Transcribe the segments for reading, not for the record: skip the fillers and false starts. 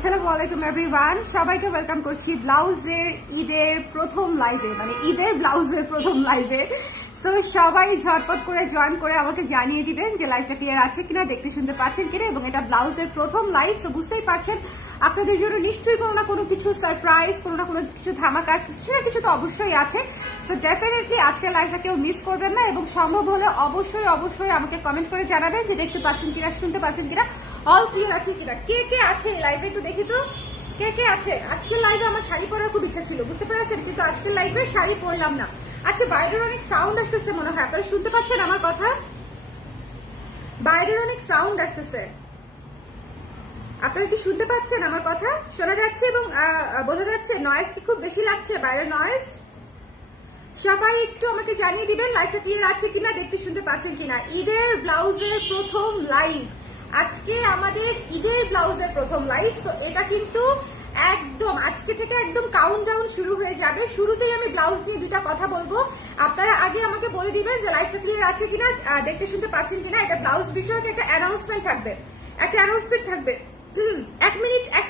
আসসালামু আলাইকুম এভরিওয়ান, সবাইকে ওয়েলকাম করছি ব্লাউজের ঈদের প্রথম লাইভে, মানে ঈদের ব্লাউজের প্রথম লাইভে। সো সবাই ঝটপট করে জয়েন করে আমাকে জানিয়ে দিবেন যে লাইভটা ক্লিয়ার আছে কিনা, দেখতে শুনতে পাচ্ছেন কিনা, এবং এটা ব্লাউজের প্রথম লাইভ। সো বুঝতেই পারছেন আপনাদের জন্য নিশ্চয়ই কোনো না কোনো কিছু সারপ্রাইজ, কোনো না কোনো কিছু ধামাকা, কিছু না কিছু তো অবশ্যই আছে। সো ডেফিনেটলি আজকের লাইভটা কেউ মিস করবেন না, এবং সম্ভব হলে অবশ্যই অবশ্যই আমাকে কমেন্ট করে জানাবেন যে দেখতে পাচ্ছেন কিনা, শুনতে পাচ্ছেন কিনা, অল ক্লিয়ার আছে কিনা। কে কে আছে এই লাইভে একটু দেখি তো, কে কে আছে। আজকের লাইভে আমার শাড়ি পরার খুব ইচ্ছা ছিল, বুঝতে পেরেছেন, কিন্তু আজকের লাইভে শাড়ি পরলাম না। আচ্ছা, বাইরের অনেক সাউন্ড আসতেছে মনে হয়, আপনারা শুনতে পাচ্ছেন আমার কথা? বাইরের অনেক সাউন্ড আসতেছে, আপনারা কি শুনতে পাচ্ছেন আমার কথা? শোনা যাচ্ছে এবং বোঝা যাচ্ছে? নয়েজ কি খুব বেশি লাগছে বাইরের নয়েজ? সবাই একটু আমাকে জানিয়ে দিবেন লাইভটা ক্লিয়ার আছে কিনা, দেখতে শুনতে পাচ্ছেন কিনা। ঈদের ব্লাউজের প্রথম লাইভ আজকে, আমাদের ঈদের ব্লাউজের প্রথম লাইভ। সো এটা কিন্তু একদম আজকে থেকে একদম কাউন্টডাউন শুরু হয়ে যাবে। শুরুতেই আমি ব্লাউজ নিয়ে দুটা কথা বলবো, আপনারা আগে আমাকে বলে দিবেন যে লাইভটা ক্লিয়ার আছে কিনা, দেখতে শুনতে পাচ্ছেন কিনা। এটা ব্লাউজ বিষয়ক একটা অ্যানাউন্সমেন্ট থাকবে, একটা অ্যানাউন্সমেন্ট থাকবে। এক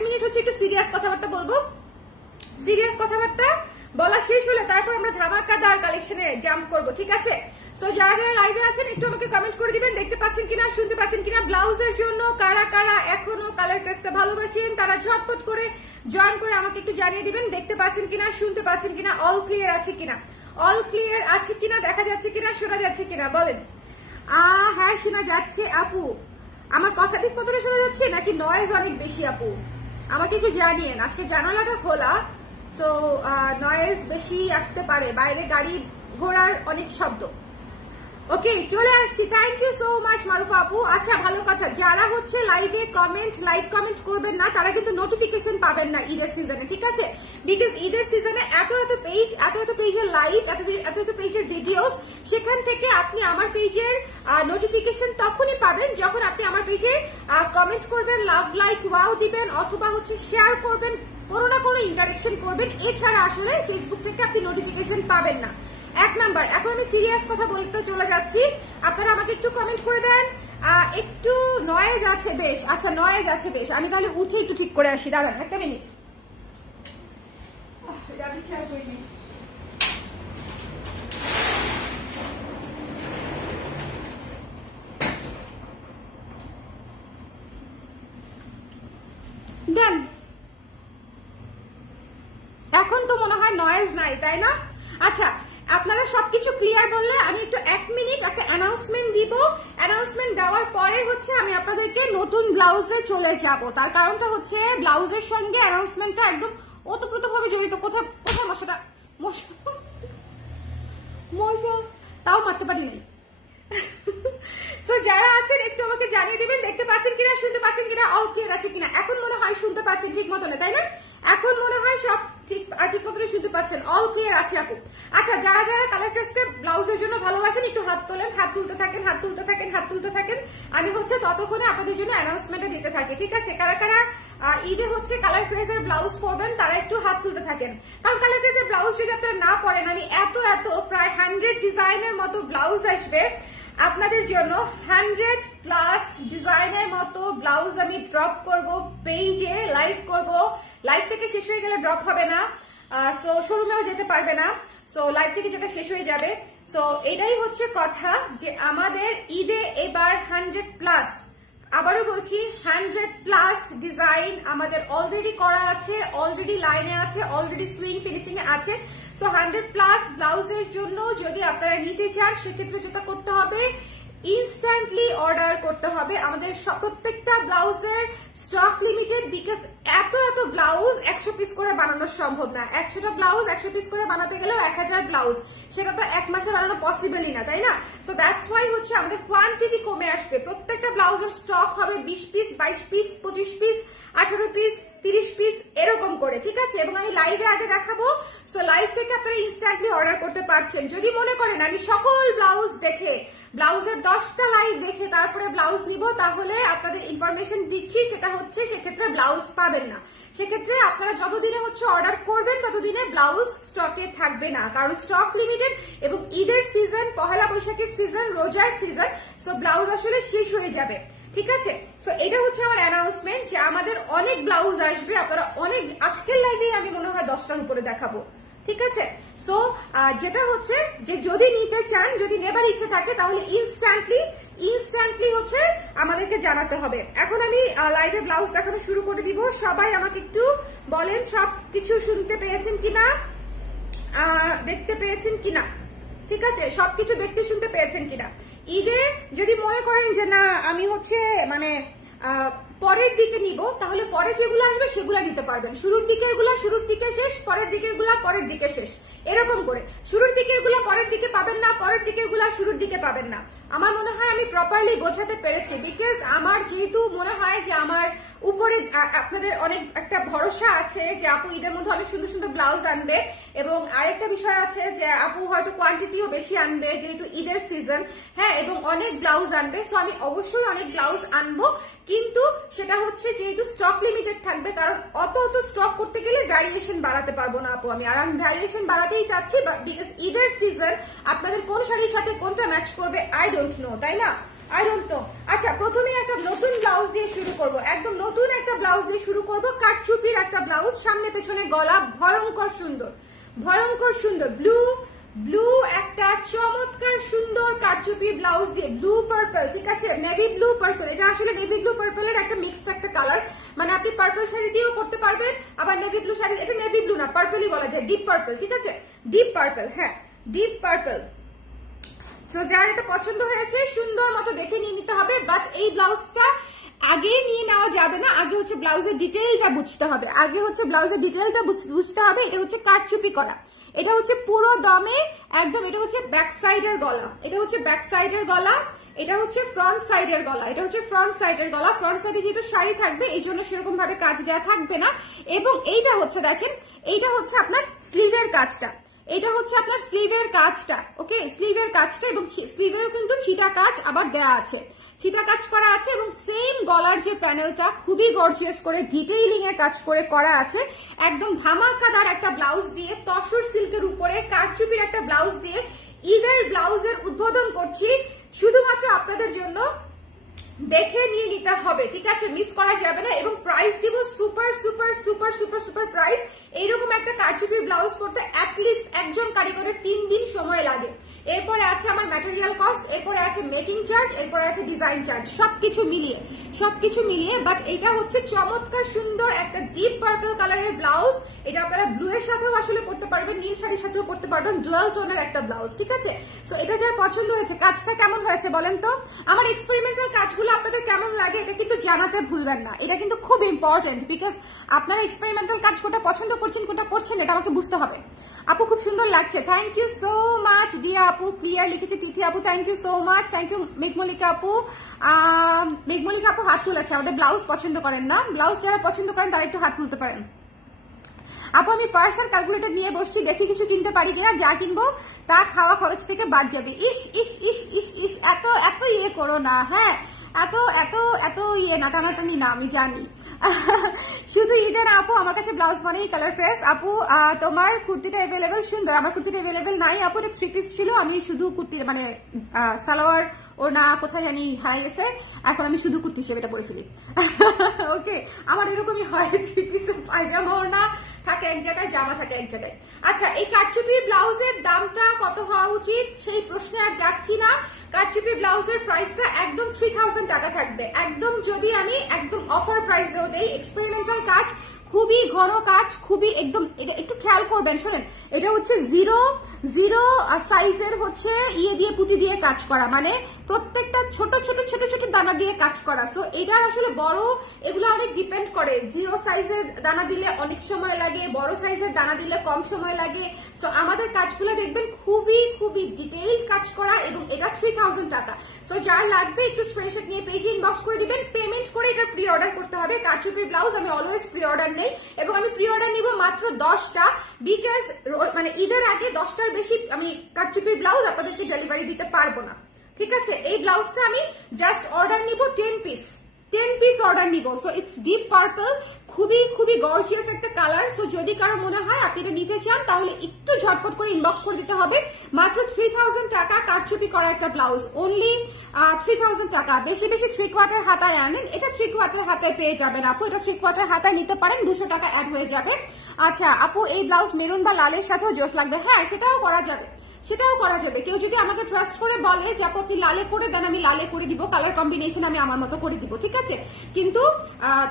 মিনিট হচ্ছে একটু সিরিয়াস কথাবার্তা বলবো। সিরিয়াস কথাবার্তা বলা শেষ হলে তারপর আমরা ধামাকাদার কালেকশনে জাম্প করবো, ঠিক আছে? সো যারা যারা লাইভে আছেন একটু আমাকে কমেন্ট করে দিবেন দেখতে পাচ্ছেন কিনা, শুনতে পাচ্ছেন কিনা। ব্লাউজের জন্য কারা কারা এখনো কালার ড্রেসটা ভালোবাসেন তারা ঝটপট করে জয়েন করে আমাকে একটু জানিয়ে দিবেন দেখতে পাচ্ছেন কিনা, শুনতে পাচ্ছেন কিনা, অল ক্লিয়ার আছে কিনা, অল ক্লিয়ার আছে কিনা, দেখা যাচ্ছে কিনা, শোনা যাচ্ছে কিনা বলেন। হ্যাঁ শোনা যাচ্ছে আপু, আমার কথা ঠিক মতন শোনা যাচ্ছে নাকি নয়েজ অনেক বেশি? আপু আমাকে একটু জানিয়েন, আজকে জানালাটা খোলা, সো নয়েজ বেশি আসতে পারে, বাইরে গাড়ি ঘোড়ার অনেক শব্দ। ওকে, চলে আসছি। Thank you so much Marufa আপু। আচ্ছা, ভালো কথা, যারা হচ্ছে লাইভে লাইভ কমেন্ট করবেন না তারা কিন্তু নোটিফিকেশন পাবেন না ঈদের সিজনে, ঠিক আছে? বিকজ ঈদের সিজনে এত এত পেজের লাইভ, এত পেজের ভিডিওস, সেখান থেকে আপনি আমার পেজের নোটিফিকেশন তখনই পাবেন যখন আপনি আমার পেজে কমেন্ট করবেন, লাভ লাইক ওয়াও দিবেন, অথবা হচ্ছে শেয়ার করবেন, কোনো না কোনো ইন্টারেকশন করবেন। এছাড়া আসলে ফেসবুক থেকে আপনি নোটিফিকেশন পাবেন না। এক নাম্বার। এখন আমি সিরিয়াস কথা বলতে চলে যাচ্ছি, আপনারা আমাকে একটু কমেন্ট করে দেন। একটু নয়েজ আছে বেশ, আচ্ছা নয়েজ আছে বেশ, আমি তাহলে উঠে একটু ঠিক করে আসি, দাঁড়ান একটা মিনিট। দেন, এখন তো মনে হয় নয়েজ নাই, তাই না? আচ্ছা, আপনারা সবকিছু ক্লিয়ার বললে আমি একটু এক মিনিট একটা অ্যানাউন্সমেন্ট দিব। অ্যানাউন্সমেন্ট দেওয়ার পরে হচ্ছে আমি আপনাদেরকে নতুন ব্লাউজে চলে যাব। তার কারণটা হচ্ছে ব্লাউজের সঙ্গে অ্যানাউন্সমেন্টটা একদম ওতপ্রোতভাবে জড়িত। কোথায় কোথায় মশাটা, মশা তাও মারতে পারি নাই। সো যারা আছেন একটু আমাকে জানিয়ে দিবেন দেখতে পাচ্ছেন কিনা, শুনতে পাচ্ছেন কিনা, অল ক্লিয়ার আছে কিনা। এখন মনে হয় শুনতে পাচ্ছেন ঠিক মতন, তাই না? এখন মনে হয় সব ঠিক মতন শুনতে পাচ্ছেন, অল ক্লিয়ার আছে আপু। আচ্ছা, যারা যারা কালার ড্রেসকে ব্লাউজের জন্য ভালোবাসেন একটু হাত তোলেন, হাত তুলতে থাকেন, হাত তুলতে থাকেন, হাত তুলতে থাকেন। আমি হচ্ছে ততক্ষণে আপনাদের জন্য অ্যানাউন্সমেন্টে দিতে থাকি, ঠিক আছে? কারা কারা ঈদে হচ্ছে কালার ড্রেসের ব্লাউজ পরবেন তারা একটু হাত তুলতে থাকেন। কারণ কালার ড্রেসের ব্লাউজ যদি আপনারা না পরেন, আমি এত প্রায় 100 ডিজাইনের মতো ব্লাউজ আসবে আপনাদের জন্য, 100+ ডিজাইনের মতো ব্লাউজ আমি ড্রপ করব পেজে, লাইভ করব। লাইভ থেকে শেষ হয়ে গেলে ড্রপ হবে না, সো শোরুমেও যেতে পারবে না। সো লাইভ থেকে যেটা শেষ হয়ে যাবে। সো এটাই হচ্ছে কথা যে আমাদের ঈদে এবার 100+, আবারও বলছি 100+ ডিজাইন আমাদের অলরেডি করা আছে, অলরেডি লাইনে আছে, অলরেডি সুইং ফিনিশিং এ আছে। সো 100+ ব্লাউজের জন্য যদি আপনারা নিতে চান সেক্ষেত্রে যেটা করতে হবে, ইনস্ট্যান্টলি অর্ডার করতে হবে। আমাদের প্রত্যেকটা ব্লাউজের স্টক লিমিটেড, বিকজ এত ব্লাউজ 100 পিস করে বানানো সম্ভব না। 100টা ব্লাউজ 100 পিস করে বানাতে গেলেও 1000 ব্লাউজ, সেটা তো এক মাসে বানানো পসিবলই না, তাই না? সো দ্যাটস ওয়াই হচ্ছে আমাদের কোয়ান্টিটি কমে আসবে। প্রত্যেকটা ব্লাউজের স্টক হবে 20 piece, 22 piece, 25 piece, 18 piece, 30 piece এরকম করে, ঠিক আছে? এবং আমি লাইভে আগে দেখাবো। সো লাইভ থেকে আপনারা ইনস্ট্যান্টলি অর্ডার করতে পারছেন। যদি মনে করেন আমি সকল ব্লাউজ দেখে, ব্লাউজের 10টা লাইভ দেখে তারপরে ব্লাউজ নিব, তাহলে আপনাদের ইনফরমেশন দিচ্ছি, সেটা হচ্ছে সেক্ষেত্রে ব্লাউজ পাবেন না। সেক্ষেত্রে আপনারা যতদিনে হচ্ছে অর্ডার করবেন ততদিনে ব্লাউজ স্টকে থাকবে না, কারণ স্টক লিমিটেড এবং ঈদের সিজন, পহেলা বৈশাখের সিজন, রোজার সিজন, সো ব্লাউজ আসলে শেষ হয়ে যাবে। ঠিক আছে? তো এটা হচ্ছে আমার অ্যানাউন্সমেন্ট যে আমাদের অনেক ব্লাউজ আসবে, আপনারা অনেক, আজকের লাইভে আমি মনে হয় 10টার উপরে দেখাবো, ঠিক আছে? সো যেটা হচ্ছে যে যদি নিতে চান, যদি নেবার ইচ্ছে থাকে তাহলে ইনস্ট্যান্টলি হচ্ছে আমাদেরকে জানাতে হবে। এখন আমি লাইভে ব্লাউজ দেখানো শুরু করে দিব। সবাই আমাকে একটু বলেন সব কিছু শুনতে পেয়েছেন কিনা, দেখতে পেয়েছেন কিনা, ঠিক আছে? সবকিছু দেখতে শুনতে পেয়েছেন কিনা। ঈদে যদি মনে করেন যে না আমি হচ্ছে মানে পরের দিকে নিব, তাহলে পরে যেগুলো আসবে সেগুলো নিতে পারবেন। শুরুর দিকের গুলা শুরুর দিকে শেষ, পরের দিকের গুলা পরের দিকে শেষ, এরকম করে। শুরুর দিকের গুলা পরের দিকে পাবেন না, পরের দিকের গুলা শুরুর দিকে পাবেন না। আমার মনে হয় আমি প্রপারলি বোঝাতে পেরেছি, বিকজ আমার যেহেতু মনে হয় যে আমার উপরে আপনাদের অনেক একটা ভরসা আছে যে আপু ঈদের মধ্যে অনেক সুন্দর সুন্দর ব্লাউজ আনবে, এবং আরেকটা বিষয় আছে যে আপু হয়তো কোয়ান্টিটিও বেশি আনবে যেহেতু ঈদের সিজন, হ্যাঁ, এবং অনেক ব্লাউজ আনবে। সো আমি অবশ্যই অনেক ব্লাউজ আনবো, কিন্তু সেটা হচ্ছে যেহেতু স্টক লিমিটেড থাকবে, কারণ অত স্টক করতে গেলে ভ্যারিয়েশন বাড়াতে পারবো না আপু আমি, আর আমি ভ্যারিয়েশন বাড়াতেই চাচ্ছি বিকজ ঈদের সিজন আপনাদের কোন শাড়ির সাথে কোনটা ম্যাচ করবে আই ডোন্ট নো, তাই না? I don't know. আচ্ছা, প্রথমে একটা নতুন ব্লাউজ দিয়ে শুরু করব, একদম নতুন একটা ব্লাউজ দিয়ে শুরু করব। কাটচুপির একটা ব্লাউজ, সামনে পেছনে গলা, ভয়ঙ্কর সুন্দর, ভয়ঙ্কর সুন্দর ব্লু একটা চমৎকার সুন্দর কারচুপি ব্লাউজ দিয়ে, ব্লু পার্পল, ঠিক আছে? নেভি ব্লু পার্পল, এটা আসলে নেভি ব্লু পার্পলের একটা মিক্সড একটা কালার, মানে আপনি পার্পল শাড়ি দিয়েও করতে পারবেন, আবার নেভি ব্লু শাড়ি, এটা নেভি ব্লু না, পার্পলই বলা যায়, ডিপ পার্পল, ঠিক আছে? ডিপ পার্পল, হ্যাঁ ডিপ পার্পল। তো যার এটা পছন্দ হয়েছে সুন্দর মতো দেখে নিয়ে নিতে হবে, বাট এই ব্লাউজটা আগে নিয়ে নেওয়া যাবে না, আগে হচ্ছে ব্লাউজের ডিটেইলটা বুঝতে হবে, আগে হচ্ছে ব্লাউজের ডিটেইলটা বুঝতে হবে। এটা হচ্ছে কারচুপি করা, এটা হচ্ছে পুরো দমে একদম, এটা হচ্ছে ব্যাক সাইডের গলা, এটা হচ্ছে ব্যাক সাইডের গলা, এটা হচ্ছে ফ্রন্ট সাইডের গলা, এটা হচ্ছে ফ্রন্ট সাইডের গলা। ফ্রন্ট সাইডে যেহেতু শাড়ি থাকবে এই জন্য সেরকম ভাবে কাজ দেওয়া থাকবে না, এবং এইটা হচ্ছে দেখেন, এইটা হচ্ছে আপনার স্লিভের কাজটা, এটা হচ্ছে আপনার স্লিভের কাজটা, ওকে? স্লিভের কাজটা, এবং স্লিভেও কিন্তু ছিটা কাজ আবার দেয়া আছে, ছিটা কাজ করা আছে, এবং সেম গলার যে প্যানেলটা খুবই গর্জিয়াস করে ডিটেইলিং এর কাজ করে করা আছে, একদম ধামাকাদার একটা ব্লাউজ দিয়ে, তসর সিল্কের উপরে কারচুপির একটা ব্লাউজ দিয়ে ঈদের ব্লাউজের উদ্বোধন করছি শুধুমাত্র আপনাদের জন্য। দেখে নিয়ে নিতে হবে, ঠিক আছে? মিস করা যাবে না, এবং প্রাইস দিব super super super super super price. এইরকম একটা কারচুপির ব্লাউজ করতে অ্যাটলিস্ট একজন কারিগরের 3 দিন সময় লাগে। এরপরে আছে আমার ম্যাটেরিয়াল কস্ট, এরপরে আছে মেকিং চার্জ, এরপরে আছে ডিজাইন চার্জ, সবকিছু মিলিয়ে। বাট এটা হচ্ছে চমৎকার সুন্দর একটা ডিপ পার্পল কালারের ব্লাউজ, এটা আপনারা ব্লু এর সাথেও আসলে পড়তে পারবেন, নীল শাড়ির সাথেও পড়তে পারবেন, জুয়েল টোনের একটা ব্লাউজ, ঠিক আছে? সো এটা যার পছন্দ হয়েছে, কাজটা কেমন হয়েছে বলেন তো? আমার এক্সপেরিমেন্টাল কাজগুলো আপনাদের কেমন লাগে এটা কিন্তু জানাতে ভুলবেন না, এটা কিন্তু খুব ইম্পর্টেন্ট, বিকজ আপনারা এক্সপেরিমেন্টাল কাজ কোনটা পছন্দ করছেন কোনটা করছেন এটা আমাকে বুঝতে হবে। আপু খুব সুন্দর লাগছে, থ্যাংক ইউ সো মাচ। দিয়া আপু ক্লিয়ার লিখেছে, তিথি আপু thank you so much, thank you. Meghmallika আপু, মেঘমল্লিকা আপু হাত তুলেছে, আমাদের ব্লাউজ পছন্দ করেন না, ব্লাউজ যারা পছন্দ করেন তারা একটু হাত তুলতে পারেন। আপু আমি পার্স আর ক্যালকুলেটর নিয়ে বসছি, দেখি কিছু কিনতে পারি কিনা, যা কিনবো তা খাওয়া খরচ থেকে বাদ যাবে। ইস ইস ইস ইস ইস, এত এত ইয়ে করো না, হ্যাঁ এত এত এত ইয়ে না, টানাটানি না, আমি জানি। শুধু ঈদের আপু আমার কাছে ব্লাউজ মানেই কালার প্রেস। আপু তোমার কুর্তিটা অ্যাভেলেবেল, সুন্দর। আমার কুর্তিটা অ্যাভেলেবেল নাই আপু, এটা 3 পিস ছিল, আমি শুধু কুর্তির মানে সালোয়ার ওড়না কোথায় জানি হারাই গেছে, এখন আমি শুধু কুর্তি হিসেবে এটা পরে ফেলি। ওকে, আমার এরকমই হয়, 3 পিসের পায়জামা ওড়না থাকে এক জায়গায়, জামা থাকে এক জায়গায়। আচ্ছা, এই কারচুপির ব্লাউজের দামটা কত হওয়া উচিত সেই প্রশ্নে আর যাচ্ছি না। কারচুপি ব্লাউজের প্রাইসটা একদম 3000 টাকা থাকবে, একদম যদি আমি একদম অফার প্রাইসেও দেই। এক্সপেরিমেন্টাল কাজ, খুবই ঘন কাজ, খুবই একদম, এটা একটু খেয়াল করবেন, শোনেন, এটা হচ্ছে জিরো সাইজের হচ্ছে ইয়ে দিয়ে পুঁতি দিয়ে কাজ করা, মানে প্রত্যেকটা ছোট ছোট ছোট ছোট দানা দিয়ে কাজ করা। সো এটার আসলে বড়, এগুলো অনেক ডিপেন্ড করে, 0 সাইজের দানা দিলে অনেক সময় লাগে, বড় সাইজের দানা দিলে কম সময় লাগে। সো আমাদের কাজগুলো দেখবেন খুবই খুবই ডিটেইল কাজ করা, এবং এটা 3000 টাকা। সো যার লাগবে একটু স্ক্রিনশট নিয়ে পেজে ইনবক্স করে দিবেন, পেমেন্ট করে এটা প্রি অর্ডার করতে হবে। কারচুপির ব্লাউজ আমি অলওয়েজ প্রি অর্ডার নেই, এবং আমি প্রি অর্ডার নিব মাত্র 10টা, বিকজ মানে ঈদের আগে 10টার বেশি আমি কারচুপির ব্লাউজ আপনাদেরকে ডেলিভারি দিতে পারবো না, ঠিক আছে? এই ব্লাউজটা আমি জাস্ট অর্ডার নিব 10 পিস, 10 পিস অর্ডার নিব। সো ইটস ডিপ পার্পল, খুবই খুবই গর্জিয়াস একটা কালার। সো যদি কারো মনে হয় আপনি এটা নিতে চান তাহলে একটু ঝটপট করে ইনবক্স করে দিতে হবে। মাত্র 3000 টাকা কারচুপি করা একটা ব্লাউজ, অনলি 3000 টাকা। বেশি বেশি 3/4 হাতায় আনেন, এটা 3/4 হাতায় পেয়ে যাবেন আপু, এটা 3/4 হাতায় নিতে পারেন, 200 টাকা অ্যাড হয়ে যাবে। আচ্ছা আপু এই ব্লাউজ মেরুন বা লালের সাথেও জোস লাগবে, হ্যাঁ সেটাও করা যাবে, সেটাও করা যাবে। কেউ যদি আমাকে ট্রাস্ট করে বলে যে আপু আপনি লালে করে দেন, আমি লালে করে দিব, কালার কম্বিনেশন আমি আমার মতো করে দিব, ঠিক আছে। কিন্তু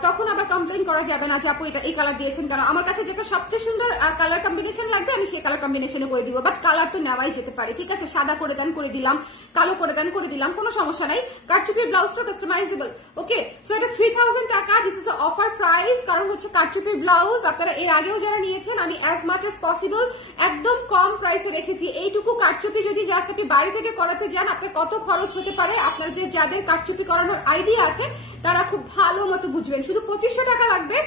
তখন আবার কমপ্লেন করা যাবে না যে আপু এটা এই কালার দিয়েছেন কেন। আমার কাছে যেটা সবচেয়ে সুন্দর কালার কম্বিনেশন লাগবে আমি সেই কালার কম্বিনেশনে করে দিব, বাট কালার তো নেওয়াই যেতে পারে, ঠিক আছে। সাদা করে দেন করে দিলাম, কালো করে দেন করে দিলাম, কোনো সমস্যা নাই। কারচুপির ব্লাউজটা কাস্টমাইজেবল, ওকে। সো এটা 3000 টাকা, দিস ইজ অফার প্রাইস। কারণ হচ্ছে কারচুপির ব্লাউজ আপনারা এর আগেও যারা নিয়েছেন আমি অ্যাজ মাচ অ্যাজ পসিবল একদম কম প্রাইসে রেখেছি। এইটুকু কারচুপি যদি জাস্ট আপনি বাড়ি থেকে করাতে যান আপনার কত খরচ হতে পারে, আপনার যে যাদের কারচুপি করানোর আইডিয়া আছে তারা খুব ভালো মতো বুঝবেন। শুধু 2500 টাকা লাগবে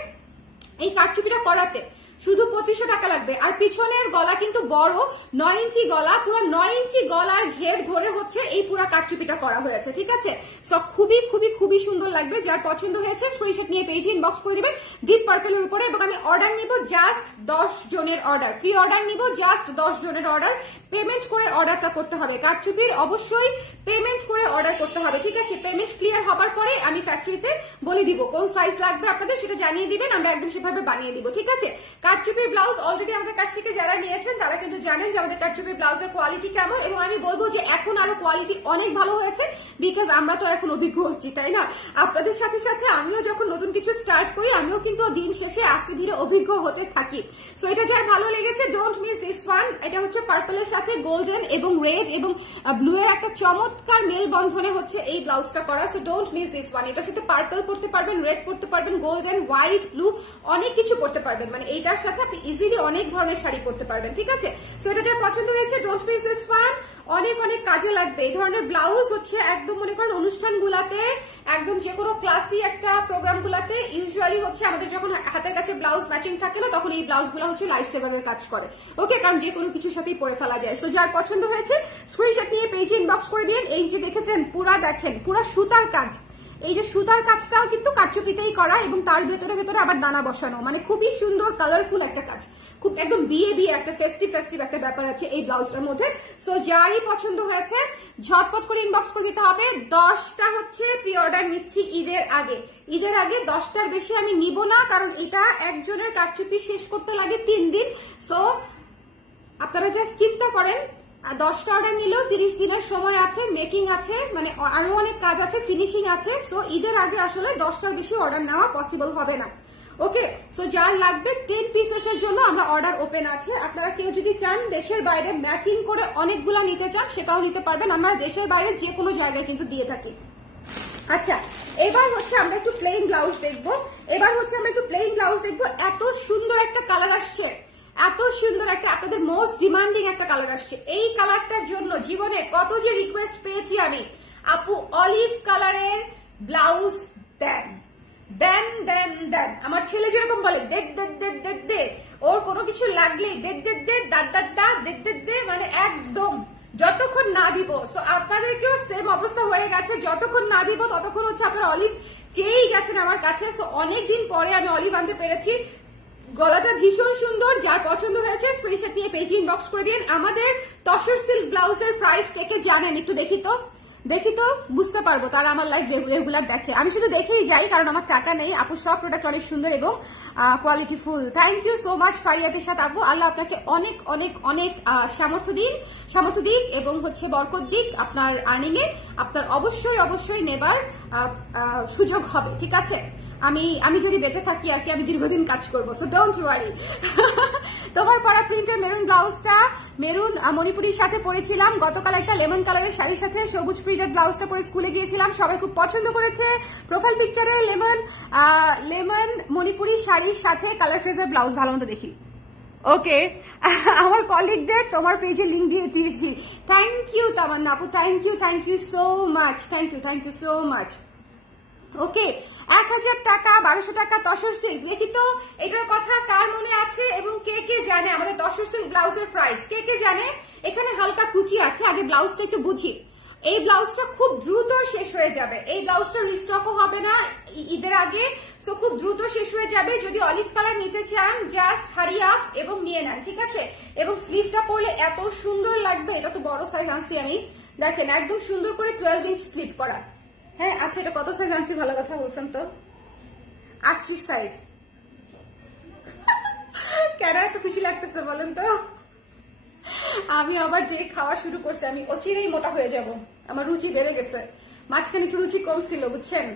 এই কারচুপিটা করাতে, শুধু 2500 টাকা লাগবে। আর পিছনের গলা কিন্তু বড়, 9 ইঞ্চি গলা, পুরো 9 ইঞ্চি গলার ঘের ধরে হচ্ছে এই পুরো কারচুপিটা করা হয়েছে, ঠিক আছে। সব খুবই খুবই খুবই সুন্দর লাগবে। যার পছন্দ হয়েছে স্ক্রিনশট নিয়ে পেজে ইনবক্স করে দিবেন ডিপ পার্পলের উপরে। এবং আমি অর্ডার নিব জাস্ট 10 জনের অর্ডার, প্রি অর্ডার নিব জাস্ট 10 জনের অর্ডার। পেমেন্ট করে অর্ডারটা করতে হবে, কারচুপির অবশ্যই পেমেন্ট করে অর্ডার করতে হবে, ঠিক আছে। পেমেন্ট ক্লিয়ার হবার পরে আমি ফ্যাক্টরিতে বলে দিব কোন সাইজ লাগবে আপনাদের, সেটা জানিয়ে দিবেন, আমরা একদম সেভাবে বানিয়ে দিব, ঠিক আছে। কারচুপির ব্লাউজ অলরেডি আমাদের কাছ থেকে যারা নিয়েছেন তারা কিন্তু জানেন যে আমাদের কারচুপির ব্লাউজের কোয়ালিটি কেমন। এবং আমি বলবো যে এখন আরো কোয়ালিটি অনেক ভালো হয়েছে, বিকজ আমরা তো এখন অভিজ্ঞ হচ্ছি, তাই না। আপনাদের সাথে সাথে আমিও যখন নতুন কিছু স্টার্ট করি আমিও কিন্তু দিন শেষে আস্তে ধীরে অভিজ্ঞ হতে থাকি। সো এটা যার ভালো লেগেছে ডোন্ট মিস দিস ওয়ান। এটা হচ্ছে পার্পলের সাথে গোল্ডেন এবং রেড এবং ব্লু এর একটা চমৎকার মেল বন্ধনে হচ্ছে এই ব্লাউজটা করা। So don't miss this one. এটার সাথে পার্পল পড়তে পারবেন, রেড পড়তে পারবেন, গোল্ডেন, হোয়াইট, ব্লু, অনেক কিছু পড়তে পারবেন। মানে এইটার সাথে আপনি ইজিলি অনেক ধরনের শাড়ি পরতে পারবেন, ঠিক আছে। সো এটা যার পছন্দ হয়েছে ডোন্ট মিস দিস ওয়ান। অনেক অনেক কাজে লাগবে এই ধরনের ব্লাউজ, হচ্ছে একদম মনে করেন অনুষ্ঠান গুলাতে, একদম যে কোনো ক্লাসি একটা প্রোগ্রাম গুলাতে ইউজুয়ালি হচ্ছে আমাদের যখন হাতের কাছে ব্লাউজ ম্যাচিং থাকে না তখন এই ব্লাউজ গুলা হচ্ছে লাইফ সেভারের কাজ করে, ওকে। কারণ যে কোনো কিছুর সাথেই পরে ফেলা যায়। সো যার পছন্দ হয়েছে স্ক্রিনশট নিয়ে পেজে ইনবক্স করে দিন। এই যে দেখেছেন পুরা দেখেন পুরা সুতার কাজ, এই যে সুতার কাজটাও কিন্তু কারচুপিতেই করা এবং তার ভেতরে ভেতরে আবার দানা বসানো, মানে খুবই সুন্দর কালারফুল একটা কাজ, খুব একদম বিয়ে বিয়ে একটা ফেস্টিভ ফেস্টিভ একটা ব্যাপার আছে এই ব্লাউজটার মধ্যে। সো যারই পছন্দ হয়েছে ঝটপট করে ইনবক্স করে দিতে হবে। 10টা হচ্ছে প্রি অর্ডার নিচ্ছি ঈদের আগে, ঈদের আগে 10টার বেশি আমি নিব না, কারণ এটা একজনের কারচুপি শেষ করতে লাগে 3 দিন। সো আপনারা জাস্ট চিন্তা করেন 10টা অর্ডার নিলেও 30 দিনের সময় আছে, মেকিং আছে, মানে আরো অনেক কাজ আছে, ফিনিশিং আছে। সো ঈদের আগে আসলে 10টার বেশি অর্ডার নেওয়া পসিবল হবে না, ওকে। সো যার লাগবে 10 পিসেস এর জন্য আমরা অর্ডার ওপেন আছে। আপনারা কেউ যদি চান দেশের বাইরে ম্যাচিং করে অনেকগুলো নিতে চান সেটাও নিতে পারবেন, আমরা দেশের বাইরে যে কোনো জায়গায় কিন্তু দিয়ে থাকি। আচ্ছা এবার হচ্ছে আমরা একটু প্লেন ব্লাউজ দেখবো, এত সুন্দর একটা কালার আসছে, এত সুন্দর একটা আপনাদের মোস্ট ডিমান্ডিং একটা কালার আসছে। এই কালারটার জন্য জীবনে কত যে রিকোয়েস্ট পেয়েছি আমি, আপু অলিভ কালারের ব্লাউজ দেন দেন দেন দেন। আমার ছেলে যেরকম বলে দে দে দে দে দে, ওর কোনো কিছু লাগলেই দে দে দে দা দা দা দে দে দে, মানে একদম যতক্ষণ না দিব। সো আপনাদেরকেও সেম অবস্থা হয়ে গেছে, যতক্ষণ না দিব ততক্ষণ হচ্ছে আপনারা অলিভ চেয়েই গেছেন আমার কাছে। সো অনেকদিন পরে আমি অলিভ আনতে পেরেছি, গলাটা ভীষণ সুন্দর। যার পছন্দ হয়েছে স্ক্রিনশট নিয়ে পেজে ইনবক্স করে দিন। আমাদের তসর সিল্ক ব্লাউজের প্রাইস কে কে জানেন একটু দেখি তো বুঝতে পারবো, তারা আমার লাইভ রেগুলার দেখে। আমি শুধু দেখেই যাই কারণ আমার টাকা নেই। আপু সব প্রোডাক্ট অনেক সুন্দর এবং quality full. Thank you so much ফারিয়াদের সাথে আপু, আল্লাহ আপনাকে অনেক অনেক অনেক সামর্থ্য দিক এবং হচ্ছে বরকত দিক আপনার আর্নিং এ। আপনার অবশ্যই অবশ্যই নেবার সুযোগ হবে, ঠিক আছে। আমি যদি বেঁচে থাকি আর কি, আমি দীর্ঘদিন কাজ করবো, সো ডোন্ট ওয়ারি। তোমার পরা প্রিন্টের মেরুন ব্লাউজটা মেরুন মণিপুরির সাথে পরেছিলাম, গতকাল একটা লেমন কালারের শাড়ির সাথে সবুজ প্রিন্টেড ব্লাউজটা পরে স্কুলে গিয়েছিলাম, সবাই খুব পছন্দ করেছে। প্রোফাইল পিকচারে লেমন মণিপুরি শাড়ির সাথে কালার ফ্রেজের ব্লাউজ, ভালো মতো দেখি, ওকে। আমার কলিগদের তোমার পেজে লিঙ্ক দিয়ে দিয়েছি। থ্যাংক ইউ তামান্না আপু, thank you so much, thank you so much, okay. 1000 টাকা 1200 টাকা তসর সিল্ক, দেখি তো এটার কথা কার মনে আছে এবং কে কে জানে আমাদের তসর সিল্ক ব্লাউজের প্রাইস, কে কে জানে। এখানে হালকা কুচি আছে, আগে ব্লাউজটা একটু বুঝি। এই ব্লাউজটা খুব দ্রুত শেষ হয়ে যাবে, এই ব্লাউজটা রিস্টকও হবে না ঈদের আগে, সো খুব দ্রুত শেষ হয়ে যাবে। যদি অলিভ কালার নিতে চান জাস্ট হারি আপ এবং নিয়ে নেন, ঠিক আছে। এবং স্লিভটা পরলে এত সুন্দর লাগবে, এটা তো বড় সাইজ আনছি আমি, দেখেন একদম সুন্দর করে 12 ইঞ্চ স্লিভ করা। হ্যাঁ আচ্ছা, এটা কত সাইজ আনছি ভালো কথা বলছেন তো, 38 সাইজ। কেন এত খুশি লাগতেছে বলেন তো? আমি আবার যে খাওয়া শুরু করছি আমি অচিরেই মোটা হয়ে যাব, আমার রুচি বেড়ে গেছে। মাঝখানে একটু রুচি কম ছিল বুঝছেন,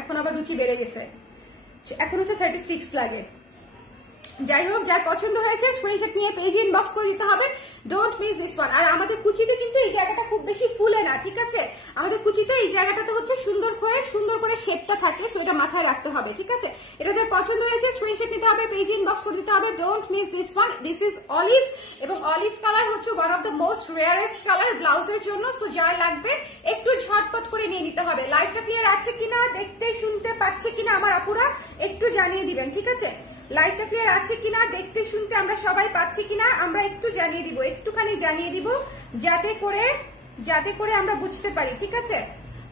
এখন আবার রুচি বেড়ে গেছে, এখন হচ্ছে 36 লাগে। যাই হোক, যার পছন্দ হয়েছে স্ক্রিনশট নিয়ে পেজে ইনবক্স করে দিতে হবে, ডোন্ট মিস দিস ওয়ান। আর আমাদের কুচিতে কিন্তু এই জায়গাটা খুব বেশি ফুলে না, ঠিক আছে। আমাদের কুচিতে এই জায়গাটাতে হচ্ছে সুন্দর করে শেপটা থাকে, সো এটা মাথায় রাখতে হবে, ঠিক আছে। এটা যার পছন্দ হয়েছে স্ক্রিনশট নিতে হবে, পেজে ইনবক্স করে দিতে হবে, don't miss this one. This is olive, এবং অলিভ কালার হচ্ছে one of the most rarest colour ব্লাউজের জন্য, সো যার লাগবে একটু ঝটপট করে নিয়ে নিতে হবে। লাইভটা ক্লিয়ার আছে কিনা, দেখতে শুনতে পাচ্ছে কিনা আমার আপুরা একটু জানিয়ে দিবেন, ঠিক আছে। লাইভটা ক্লিয়ার আছে কিনা, দেখতে শুনতে আমরা সবাই পাচ্ছি কিনা আমরা একটু জানিয়ে দিব, একটুখানি জানিয়ে দিব, যাতে করে আমরা বুঝতে পারি, ঠিক আছে,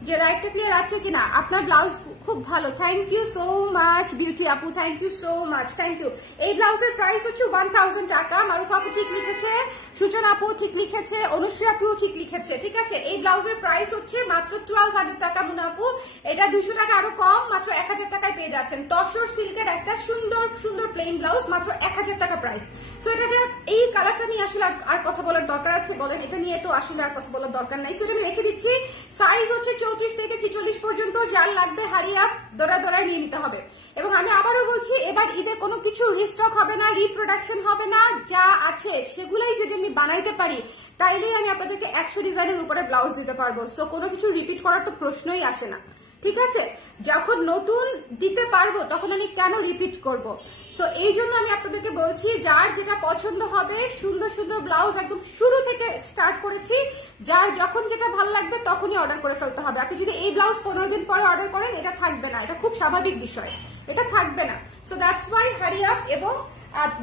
যে লাইভটা ক্লিয়ার আছে কিনা। আপনার ব্লাউজ খুব ভালো, thank you so much Beauty আপু, thank you so much, thank you. এই ব্লাউজের প্রাইস হচ্ছে 1000 টাকা। মারুফ আপু ঠিক লিখেছে, সূচনা আপু ঠিক লিখেছে, অনুশ্রী আপু ঠিক লিখেছে, ঠিক আছে। এই ব্লাউজের প্রাইস হচ্ছে মাত্র 12,000 টাকা। মুনা আপু এটা 200 টাকা আরো কম, মাত্র 1000 টাকায় পেয়ে যাচ্ছেন। তসর সিল্কের একটা সুন্দর সুন্দর প্লেন ব্লাউজ, মাত্র 1000 টাকা প্রাইস। সো এটা যে এই কালারটা নিয়ে আসলে আর কথা বলার দরকার আছে বলেন, এটা নিয়ে তো আসলে আর কথা বলার দরকার নাই। সো এটা আমি রেখে দিচ্ছি। সাইজ হচ্ছে 34 থেকে 46 পর্যন্ত, যার লাগবে হারি আপ দৌড়ায় নিয়ে নিতে হবে। এবং আমি আবারও বলছি, এবার ঈদে কোনো কিছু রিস্টক হবে না, রিপ্রোডাকশন হবে না, যা আছে সেগুলাই যদি আমি বানাইতে পারি তাইলেই আমি আপনাদেরকে 100 ডিজাইনের উপরে ব্লাউজ দিতে পারবো। সো কোনো কিছু রিপিট করার তো প্রশ্নই আসে না, ঠিক আছে। যখন নতুন দিতে পারবো তখন আমি কেন রিপিট করব। সো এই জন্য আমি আপনাদেরকে বলছি, যার যেটা পছন্দ হবে, সুন্দর সুন্দর ব্লাউজ একদম শুরু থেকে স্টার্ট করেছি, যার যখন যেটা ভালো লাগবে তখনই অর্ডার করে ফেলতে হবে। আপনি যদি এই ব্লাউজ 15 দিন পরে অর্ডার করেন, এটা থাকবে না, এটা খুব স্বাভাবিক বিষয়, এটা থাকবে না। So that's why hurry up এবং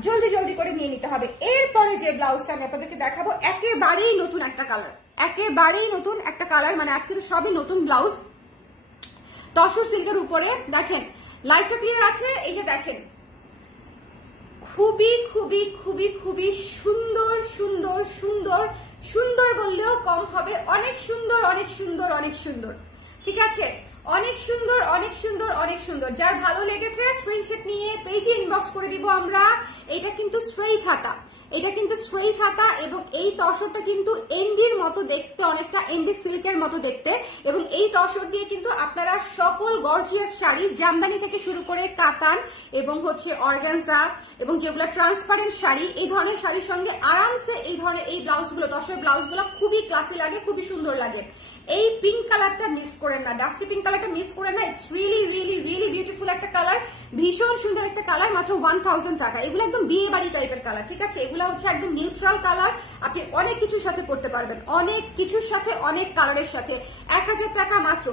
জলদি করে নিয়ে নিতে হবে। এরপরে যে ব্লাউজটা আমি আপনাদেরকে দেখাবো, একেবারেই নতুন একটা কালার, একেবারেই নতুন একটা কালার, মানে আজকে তো সবই নতুন ব্লাউজ তসর সিল্কের উপরে। দেখেন লাইটটা ক্লিয়ার আছে, এই যে দেখেন খুবই খুবই খুবই খুবই সুন্দর সুন্দর সুন্দর সুন্দর বললেও কম হবে, অনেক সুন্দর অনেক সুন্দর অনেক সুন্দর, ঠিক আছে, অনেক সুন্দর অনেক সুন্দর অনেক সুন্দর। যার ভালো লেগেছে স্ক্রিনশট নিয়ে পেজে ইনবক্স করে দিব আমরা। এটা কিন্তু স্ট্রেইট হাতা, এটা কিন্তু স্ট্রেইট হাতা, এবং এই তসরটা কিন্তু এন্ডির মতো দেখতে, অনেকটা এন্ডি সিল্কের মতো দেখতে। এবং এই তসর দিয়ে কিন্তু আপনারা সকল গর্জিয়াস শাড়ি, জামদানি থেকে শুরু করে কাতান এবং হচ্ছে অর্গানজা এবং যেগুলো ট্রান্সপারেন্ট শাড়ি, এই ধরনের শাড়ির সঙ্গে আরামসে এই ধরনের এই ব্লাউজগুলো, তসরের ব্লাউজগুলো খুবই ক্লাসি লাগে, খুবই সুন্দর লাগে। এই পিঙ্ক কালারটা মিস করেন না, ডাস্টি পিঙ্ক কালারটা মিস করেন না, it's really really really beautiful একটা কালার, ভীষণ সুন্দর একটা কালার, মাত্র 1000 টাকা। এগুলো একদম বিয়ে বাড়ি টাইপের কালার, ঠিক আছে, এগুলো হচ্ছে একদম নিউট্রাল কালার, আপনি অনেক কিছুর সাথে পড়তে পারবেন, অনেক কিছুর সাথে, অনেক কালারের সাথে। 1000 টাকা মাত্র।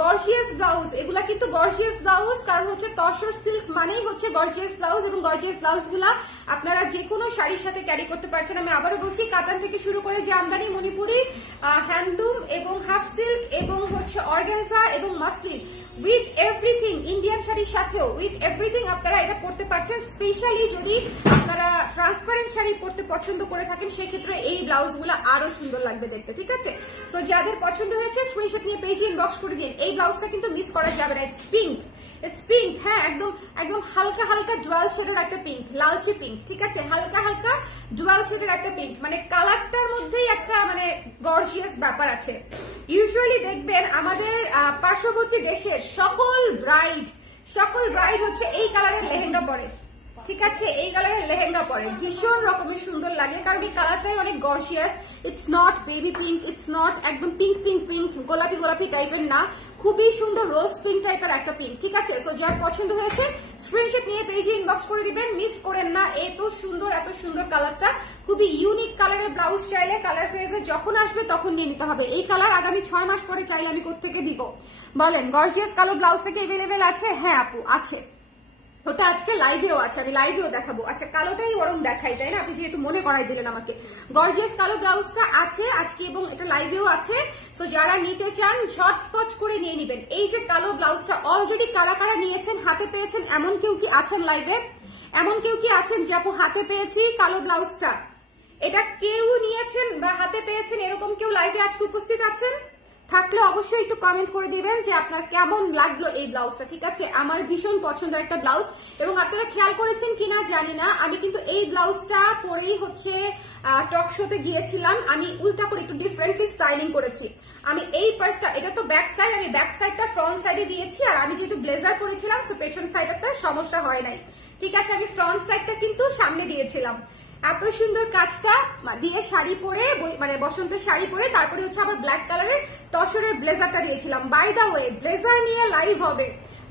গর্জিয়াস ব্লাউজ, এগুলা কিন্তু গর্জিয়াস ব্লাউজ, কারণ হচ্ছে তসর সিল্ক মানেই হচ্ছে গর্জিয়াস ব্লাউজ, এবং গর্জিয়াস ব্লাউজ গুলা আপনারা যে কোনো শাড়ির সাথে ক্যারি করতে পারছেন। আমি আবারও বলছি, কাতান থেকে শুরু করে জামদানি, মণিপুরি, হ্যান্ডলুম এবং হাফ সিল্ক এবং হচ্ছে অর্গানজা এবং মাসলিন, উইথ এভরিথিং, ইন্ডিয়ান শাড়ির সাথেও উইথ এভরিথিং আপনারা এটা পড়তে পারছেন। স্পেশালি যদি আপনারা ট্রান্সপারেন্ট শাড়ি পরতে পছন্দ করে থাকেন, সেক্ষেত্রে এই ব্লাউজগুলো আরো সুন্দর লাগবে দেখতে, ঠিক আছে। তো যাদের পছন্দ হয়েছে স্ক্রিনশট নিয়ে পেজে ইনবক্স করে দিন। এই ব্লাউজটা কিন্তু মিস করা যাবে না, ইটস পিঙ্ক, ইটস পিঙ্ক, হ্যাঁ একদম একদম হালকা হালকা জুয়াল শেডের একটা পিঙ্ক, লালচে পিঙ্ক, ঠিক আছে, হালকা হালকা জুয়াল শেডের একটা পিঙ্ক, মানে কালারটার মধ্যেই একটা মানে গর্জিয়াস ব্যাপার আছে। ইউজুয়ালি দেখবেন আমাদের পার্শ্ববর্তী দেশের সকল ব্রাইড হচ্ছে এই কালারের লেহেঙ্গা পরে, ঠিক আছে, এই কালারের লেহেঙ্গা পরে ভীষণ রকমের সুন্দর লাগে, কারণ এই কালারটাই অনেক gorgeous. It's not baby pink, it's not একদম পিঙ্ক পিঙ্ক পিঙ্ক গোলাপি গোলাপি টাইপের না, খুবই সুন্দর রোজ পিঙ্ক টাইপের একটা পিঙ্ক, ঠিক আছে। সো যার পছন্দ হয়েছে স্ক্রিনশট নিয়ে পেজে ইনবক্স করে দিবেন, মিস করেন না এত সুন্দর কালারটা, খুবই ইউনিক কালারের ব্লাউজ। চাইলে কালার ক্রেজে যখন আসবে তখন নিয়ে নিতে হবে। এই কালার আগামী 6 মাস পরে চাইলে আমি কোত্থেকে দিব বলেন? গর্জিয়াস কালো ব্লাউজ থেকে এভেলেবেল আছে? হ্যাঁ আপু আছে, ওটা আজকে লাইভেও আছে, আমি লাইভেও দেখাবো। আচ্ছা কালোটাই বরং দেখাই, তাই না? আপনি যেহেতু মনে করাই দিলেন আমাকে। গর্জিয়াস কালো ব্লাউজটা আছে আজকে এবং এটা লাইভেও আছে। সো যারা নিতে চান ঝটপট করে নিয়ে নেবেন। এই যে কালো ব্লাউজটা অলরেডি কারা কারা নিয়েছেন, হাতে পেয়েছেন, এমন কেউ কি আছেন লাইভে? এমন কেউ কি আছেন যে আপু হাতে পেয়েছি কালো ব্লাউজটা? এটা কেউ নিয়েছেন বা হাতে পেয়েছেন এরকম কেউ লাইভে আজকে উপস্থিত আছেন? থাকলে অবশ্যই একটু কমেন্ট করে দিবেন যে আপনার কেমন লাগলো এই ব্লাউজটা। ঠিক আছে, আমার ভীষণ পছন্দের একটা ব্লাউজ। এবং আপনারা খেয়াল করেছেন কিনা জানি না, আমি কিন্তু এই ব্লাউজটা পরেই হচ্ছে টক শোতে গিয়েছিলাম। আমি উল্টা করে একটু ডিফারেন্টলি স্টাইলিং করেছি। আমি এই পার্টটা, এটা তো ব্যাক সাইড, আমি ব্যাক সাইডটা ফ্রন্ট সাইডে দিয়েছি। আর আমি যেহেতু ব্লেজার পরেছিলাম সো পেছন সাইডটা সমস্যা হয় নাই। ঠিক আছে, আমি ফ্রন্ট সাইডটা কিন্তু সামনে দিয়েছিলাম। এত সুন্দর কাজটা দিয়ে শাড়ি পরে, মানে বসন্তের শাড়ি পরে, তারপরে হচ্ছে আবার ব্ল্যাক কালারের তসরের ব্লেজারটা দিয়েছিলাম। বাই দা ওয়ে ব্লেজার নিয়ে লাইভ হবে।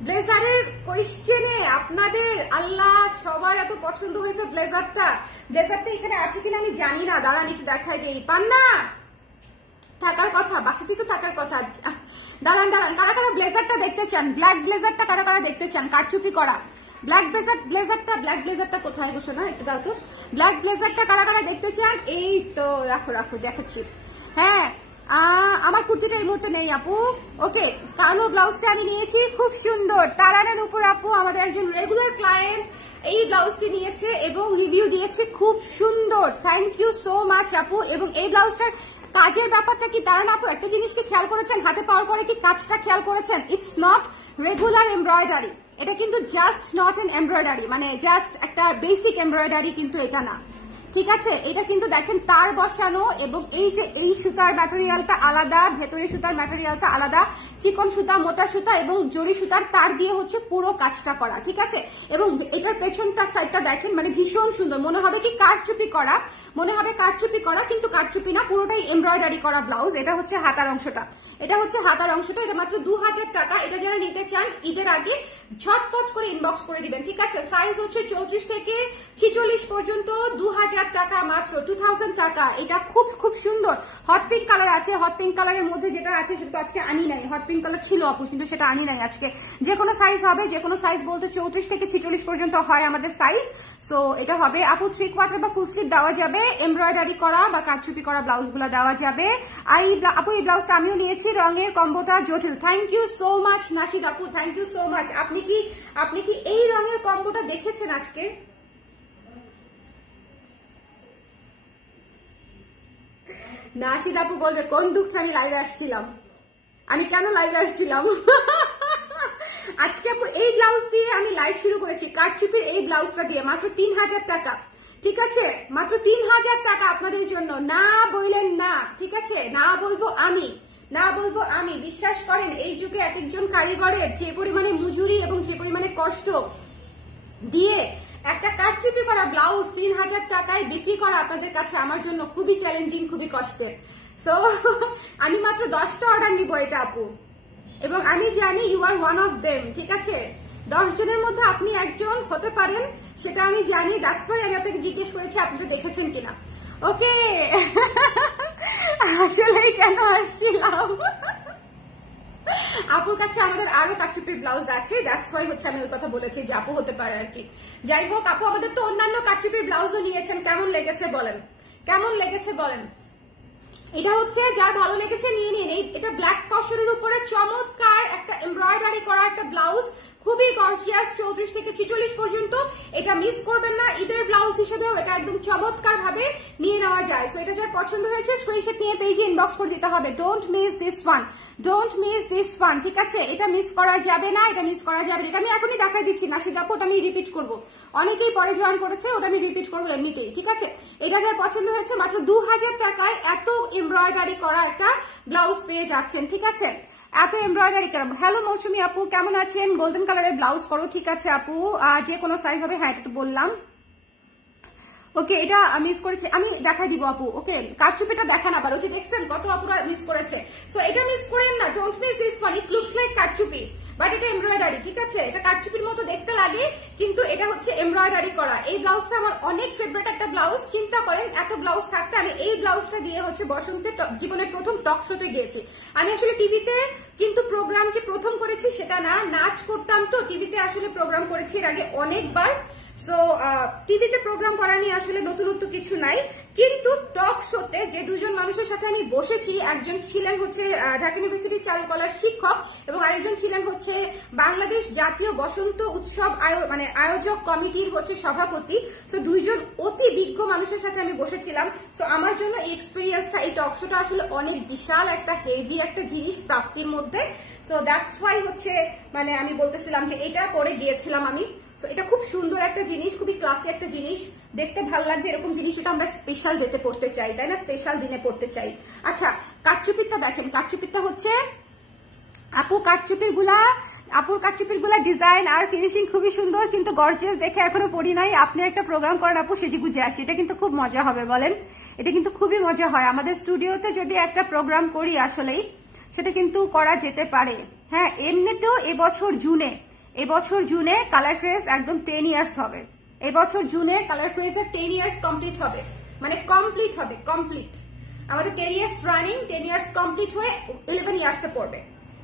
ব্লেজারের কোয়েশ্চেনে আপনাদের আল্লাহ সবার এত পছন্দ হয়েছে ব্লেজারটা। ব্লেজারটা এখানে আছে কিনা আমি জানি না, দাঁড়ান একটু দেখাই দিই। পান না থাকার কথা, বাসাতেই তো থাকার কথা। দাঁড়ান দাঁড়ান, কারা কারা ব্লেজারটা দেখতে চান? ব্ল্যাক ব্লেজারটা কারা কারা দেখতে চান কারচুপি করা? ব্ল্যাক ব্লেজারটা কোথায় বসো না, একটু দাও তো। ব্ল্যাক ব্লেজারটা কারা কারা দেখতে চান? এই তো রাখো রাখো দেখাচ্ছি। হ্যাঁ আমার কুর্তিটা এই মুহূর্তে নেই আপু। ওকে, কালো ব্লাউজটা আমি নিয়েছি, খুব সুন্দর। তারানের উপর আপু আমাদের একজন রেগুলার ক্লায়েন্ট এই ব্লাউজটি নিয়েছে এবং রিভিউ দিয়েছে, খুব সুন্দর। থ্যাংক ইউ সো মাচ আপু। এবং এই ব্লাউজটার কাজের ব্যাপারটা কি দাঁড়ান আপু, একটা জিনিস কি খেয়াল করেছেন? হাতে পাওয়ার পরে কি কাজটা খেয়াল করেছেন? ইটস নট রেগুলার এমব্রয়ডারি, এটা কিন্তু জাস্ট নট এন এমব্রয়ডারি, মানে জাস্ট একটা বেসিক এমব্রয়ডারি কিন্তু এটা না। ঠিক আছে, এটা কিন্তু দেখেন তার বসানো এবং এই যে এই সুতার ম্যাটেরিয়ালটা আলাদা, ভেতরে সুতার ম্যাটেরিয়ালটা আলাদা, চিকন সুতা, মোটা সুতা এবং জরি সুতার তার দিয়ে হচ্ছে পুরো কাজটা করা। ঠিক আছে, এবং এটার পেছনটা সাইডটা দেখেন, মানে ভীষণ সুন্দর। মনে হবে কি কারচুপি করা, মনে হবে কারচুপি করা, কিন্তু কারচুপি না, পুরোটাই এমব্রয়ডারি করা ব্লাউজ। এটা হচ্ছে হাতার অংশটা, এটা হচ্ছে হাতার অংশটা। এটা মাত্র 2000 টাকা। এটা যারা নিতে চান ঈদের আগে ঝটপট করে ইনবক্স করে দিবেন। ঠিক আছে, সাইজ হচ্ছে 34 থেকে 46 পর্যন্ত, 2000 টাকা মাত্র, 2000 টাকা। এটা খুব খুব সুন্দর। হট পিঙ্ক কালার আছে, হট পিঙ্ক কালারের মধ্যে যেটা আছে সেটা তো আজকে আনি নাই। হট পিঙ্ক কালার ছিল আপু কিন্তু সেটা আনি নাই আজকে। যে কোনো সাইজ হবে, যে কোনো সাইজ বলতে 34 থেকে 46 পর্যন্ত হয় আমাদের সাইজ। সো এটা হবে আপু 3 কোয়ার্টার বা ফুল স্লিভ দেওয়া যাবে, এমব্রয়ডারি করা বা কারচুপি করা ব্লাউজ গুলো দেওয়া যাবে। আপু এই ব্লাউজটা আমিও নিয়েছি, রঙের কম্বোটা জটিল। Thank you so much Nashid আপু, থ্যাংক ইউ সো মাচ। আপনি কি এই রঙের কম্বোটা দেখেছেন আজকে? নাশিদ আপু বলবে কোন দুঃখে আমি লাইভে আসছিলাম, আমি কেন লাইভে আসছিলাম। আজকে আপু এই ব্লাউজ দিয়ে আমি লাইভ শুরু করেছি, কারচুপির এই ব্লাউজটা দিয়ে, মাত্র 3000 টাকা। ঠিক আছে, মাত্র 3000 টাকা আপনাদের জন্য। না বললেন না, ঠিক আছে, না বলবো আমি, না বলবো আমি। বিশ্বাস করেন এই যুগে এক একজন কারিগরের যে পরিমাণে মজুরি এবং যে পরিমাণে কষ্ট দিয়ে একটা কারচুপি করা ব্লাউজ 3000 টাকায় বিক্রি করা আপনাদের কাছে আমার জন্য খুবই চ্যালেঞ্জিং, খুবই কষ্টের। সো আমি মাত্র 10টা অর্ডার নিব এটা আপু, এবং আমি জানি you are one of them. ঠিক আছে, 10 জনের মধ্যে আপনি একজন হতে পারেন, সেটা আমি জানি। দ্যাটস ওয়াই আমি আপনাকে জিজ্ঞেস করেছি আপনি তো দেখেছেন কিনা। ওকে, আসলে কেন আসছিলাম, আপুর কাছে আমাদের আরো কারচুপির ব্লাউজ আছে, দ্যাটস ওয়াই হচ্ছে আমি ওর কথা বলেছি যে আপু হতে পারে আর কি। যাই হোক আপু, আমাদের তো অন্যান্য কারচুপির ব্লাউজও নিয়েছেন, কেমন লেগেছে বলেন, কেমন লেগেছে বলেন। এটা হচ্ছে যার ভালো লেগেছে নিয়ে নিন। এটা ব্ল্যাক তসরের উপরে চমৎকার একটা এমব্রয়ডারি করা একটা ব্লাউজ, খুবই গর্জিয়াস, 34 থেকে 46 পর্যন্ত। এটা মিস করবেন না, ঈদের ব্লাউজ হিসেবেও এটা একদম চমৎকার ভাবে নিয়ে নেওয়া যায়। সো এটা যার পছন্দ হয়েছে স্ক্রিনশট নিয়ে পেজে ইনবক্স করে দিতে হবে। Don't miss this one, don't miss this one. ঠিক আছে, এটা মিস করা যাবে না, এটা মিস করা যাবে না। এটা আমি এখনই দেখাই দিচ্ছি না, সেটা ওটা আমি রিপিট করবো, অনেকেই পরে জয়েন করেছে, ওটা আমি রিপিট করবো এমনিতেই। ঠিক আছে, এটা যার পছন্দ হয়েছে মাত্র 2000 টাকায় এত এমব্রয়ডারি করা একটা ব্লাউজ পেয়ে যাচ্ছেন। ঠিক আছে, এত এমব্রয়ডারি কেন। হ্যালো মৌসুমী আপু, কেমন আছেন? গোল্ডেন কালারের ব্লাউজ করো। ঠিক আছে আপু, যে কোনো সাইজ হবে। হ্যাঁ, এটা তো বললাম। ওকে, এটা মিস করেছে, আমি দেখাই দিব আপু। ওকে, কারচুপিটা দেখান আবার, ওই যে দেখছেন কত আপুরা মিস করেছে। সো এটা মিস করেন না, don't miss this one, it looks like কারচুপি। বাট এটা এমব্রয়ডারি, ঠিক আছে? এটা কারচুপির মতো দেখতে লাগে, কিন্তু এটা হচ্ছে এমব্রয়ডারি করা। এই ব্লাউজটা আমার অনেক ফেভারিট একটা ব্লাউজ। চিন্তা করেন এত ব্লাউজ থাকতে আমি এই ব্লাউজটা দিয়ে হচ্ছে বসন্তে জীবনের প্রথম টক শোতে গিয়েছি। আমি আসলে টিভিতে কিন্তু প্রোগ্রাম যে প্রথম করেছি সেটা না, নাচ করতাম তো টিভিতে আসলে প্রোগ্রাম করেছি এর আগে অনেকবার। সো টিভিতে প্রোগ্রাম করা নিয়ে আসলে নতুনত্ব কিছু নাই, কিন্তু টক শোতে যে দুজন মানুষের সাথে আমি বসেছি, একজন ছিলেন হচ্ছে ঢাকা ইউনিভার্সিটির চারুকলার শিক্ষক এবং আরেকজন ছিলেন হচ্ছে বাংলাদেশ জাতীয় বসন্ত উৎসব আয়োজক কমিটির হচ্ছে সভাপতি। সো দুইজন অতি বিজ্ঞ মানুষের সাথে আমি বসেছিলাম। সো আমার জন্য এই এক্সপিরিয়েন্সটা, এই টক শোটা আসলে অনেক বিশাল একটা হেভি একটা জিনিস প্রাপ্তির মধ্যে। সো দ্যাটস ওয়াই হচ্ছে আমি বলতেছিলাম যে এটা করে গিয়েছিলাম আমি। তো এটা খুব সুন্দর একটা জিনিস, খুবই ক্লাসি একটা জিনিস, দেখতে ভালো লাগবে। এরকম জিনিস ওটা আমরা স্পেশাল ডেতে পড়তে চাই, তাই না? স্পেশাল দিনে পড়তে চাই। আচ্ছা, কারচুপিরটা দেখেন। কারচুপিরটা হচ্ছে আপুর কারচুপির গুলা ডিজাইন আর ফিনিশিং খুবই সুন্দর, কিন্তু গর্জিয়াস দেখে এখনো পড়ি নাই। আপনি একটা প্রোগ্রাম করেন আপু, সেজে গুজে আসি, এটা কিন্তু খুব মজা হবে বলেন? এটা কিন্তু খুবই মজা হয়। আমাদের স্টুডিওতে যদি একটা প্রোগ্রাম করি আসলেই সেটা কিন্তু করা যেতে পারে। হ্যাঁ, এমনিতেও এবছর জুনে কালার ক্রেজ একদম 10 ইয়ার্স হবে। এবছর জুনে কালার ক্রেজের 10 ইয়ার্স কমপ্লিট হবে, কমপ্লিট। আমাদের 10 ইয়ার্স রানিং, 10 ইয়ার্স কমপ্লিট হয়ে 11 ইয়ার্সে পড়বে,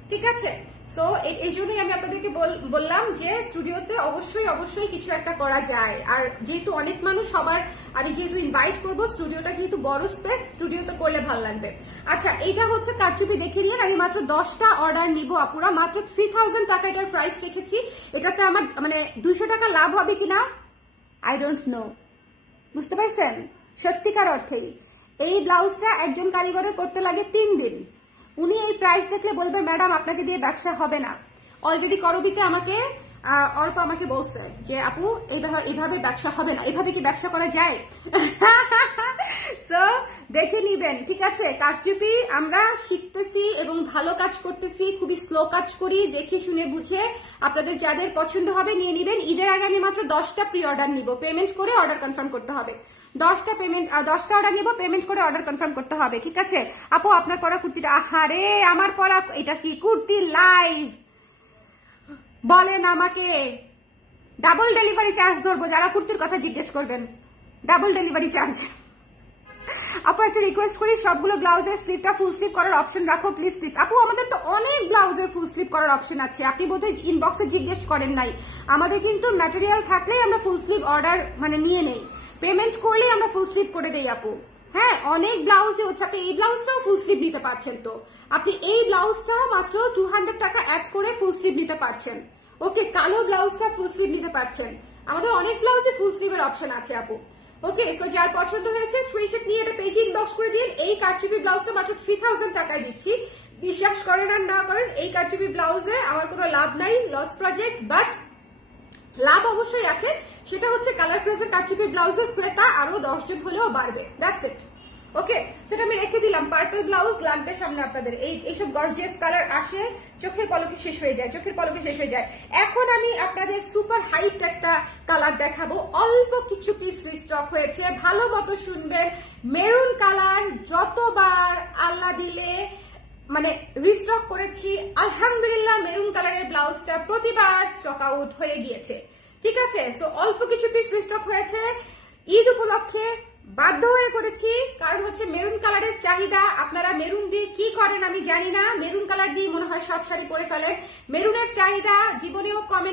ঠিক আছে? সো এই জন্যই আমি আপনাদেরকে বললাম যে স্টুডিওতে অবশ্যই কিছু একটা করা যায়। আর যেহেতু অনেক মানুষ, আমি যেহেতু ইনভাইট করবো, স্টুডিওটা যেহেতু বড় স্পেস, স্টুডিওতে করলে ভালো লাগবে। আচ্ছা, এইটা হচ্ছে কারচুপি দেখে নিন। আমি মাত্র 10টা অর্ডার নিব আপুরা, মাত্র 3000 টাকা এটার প্রাইস রেখেছি। এটাতে আমার 200 টাকা লাভ হবে কিনা আই ডোন্ট নো, বুঝতে পারছেন? সত্যিকার অর্থেই এই ব্লাউজটা একজন কারিগরের করতে লাগে 3 দিন। উনি এই প্রাইস দেখলে বলবে ম্যাডাম আপনাকে দিয়ে ব্যবসা হবে না। অলরেডি করবিতে অল্প আমাকে বলছে যে আপু এইভাবে ব্যবসা হবে না। এইভাবে কি ব্যবসা করা যায়? সো দেখে নিবেন, ঠিক আছে? কারচুপি আমরা শিখতেছি এবং ভালো কাজ করতেছি, খুবই স্লো কাজ করি, দেখে শুনে বুঝে। আপনাদের যাদের পছন্দ হবে নিয়ে নিবেন। ঈদের আগে আমি মাত্র 10টা প্রি অর্ডার নিব, পেমেন্ট করে অর্ডার কনফার্ম করতে হবে। 10টা অর্ডার নিব, পেমেন্ট করে অর্ডার কনফার্ম করতে হবে, ঠিক আছে? আপু আপনার পরা কুর্তিটা, আহারে আমার পরা এটা কি কুর্তি লাইভ বলেন আমাকে? ডাবল ডেলিভারি চার্জ ধরবো যারা কুর্তির কথা জিজ্ঞেস করবেন, ডাবল ডেলিভারি চার্জ। আপু একটা রিকোয়েস্ট করি, সবগুলো ব্লাউজের স্লিভটা ফুল স্লিভ করার অপশন রাখো প্লিজ। আপু আমাদের তো অনেক ব্লাউজের ফুল স্লিভ করার অপশন আছে, আপনি বোধহয় ইনবক্সে জিজ্ঞেস করেন নাই। আমাদের কিন্তু ম্যাটেরিয়াল থাকলেই আমরা ফুল স্লিভ অর্ডার নিয়ে নেই, পেমেন্ট করলেই আমরা ফুল স্লিভ করে দেই আপু। হ্যাঁ, অনেক ব্লাউজে হচ্ছে। আপনি এই ব্লাউজটাও ফুল স্লিভ নিতে পারছেন, তো আপনি এই ব্লাউজটা মাত্র 200 টাকা অ্যাড করে ফুল স্লিভ নিতে পারছেন। ওকে, কালো ব্লাউজটা ফুল স্লিভ নিতে পারছেন। আমাদের অনেক ব্লাউজে ফুল স্লিভের অপশন আছে আপু। ওকে, সো যার পছন্দ হয়েছে স্ক্রিনশট নিয়ে এটা পেজে ইনবক্স করে দিন। এই কারচুপি ব্লাউজটা মাত্র 3000 টাকায় দিচ্ছি। বিশ্বাস করেন আর না করেন, এই কারচুপি ব্লাউজে আমার কোনো লাভ নাই, লস প্রজেক্ট, বাট লাভ অবশ্যই আছে। সেটা হচ্ছে কালার ক্রেজের কারচুপি ব্লাউজের ক্রেতা আরো 10 জন হলেও বাড়বে, দ্যাটস ইট। ওকে, সেটা আমি রেখে দিলাম। পার্পল ব্লাউজ লাগবে সামনে আপনাদের। এইসব গর্জিয়াস কালার আসে, চোখের পলকে শেষ হয়ে যায়, এখন আমি আপনাদের সুপার হাইট একটা কালার দেখাবো। অল্প কিছু পিস রিস্টক হয়েছে, ভালো মতো শুনবেন। মেরুন কালার যতবার আল্লাহ দিলে রিস্টক করেছি, আলহামদুলিল্লাহ মেরুন কালারের ব্লাউজটা প্রতিবার স্টক আউট হয়ে গিয়েছে, ঠিক আছে? সো অল্প কিছু পিস রিস্টক হয়েছে, ঈদ উপলক্ষে বাধ্য হয়ে করেছি, কারণ হচ্ছে মেরুন কালারের চাহিদা। আপনারা মেরুন দিয়ে কি করেন আমি জানি না, মেরুন কালার দিয়ে মনে হয় সব শাড়ি পরে ফেলেন। মেরুনের চাহিদা জীবনেও কমে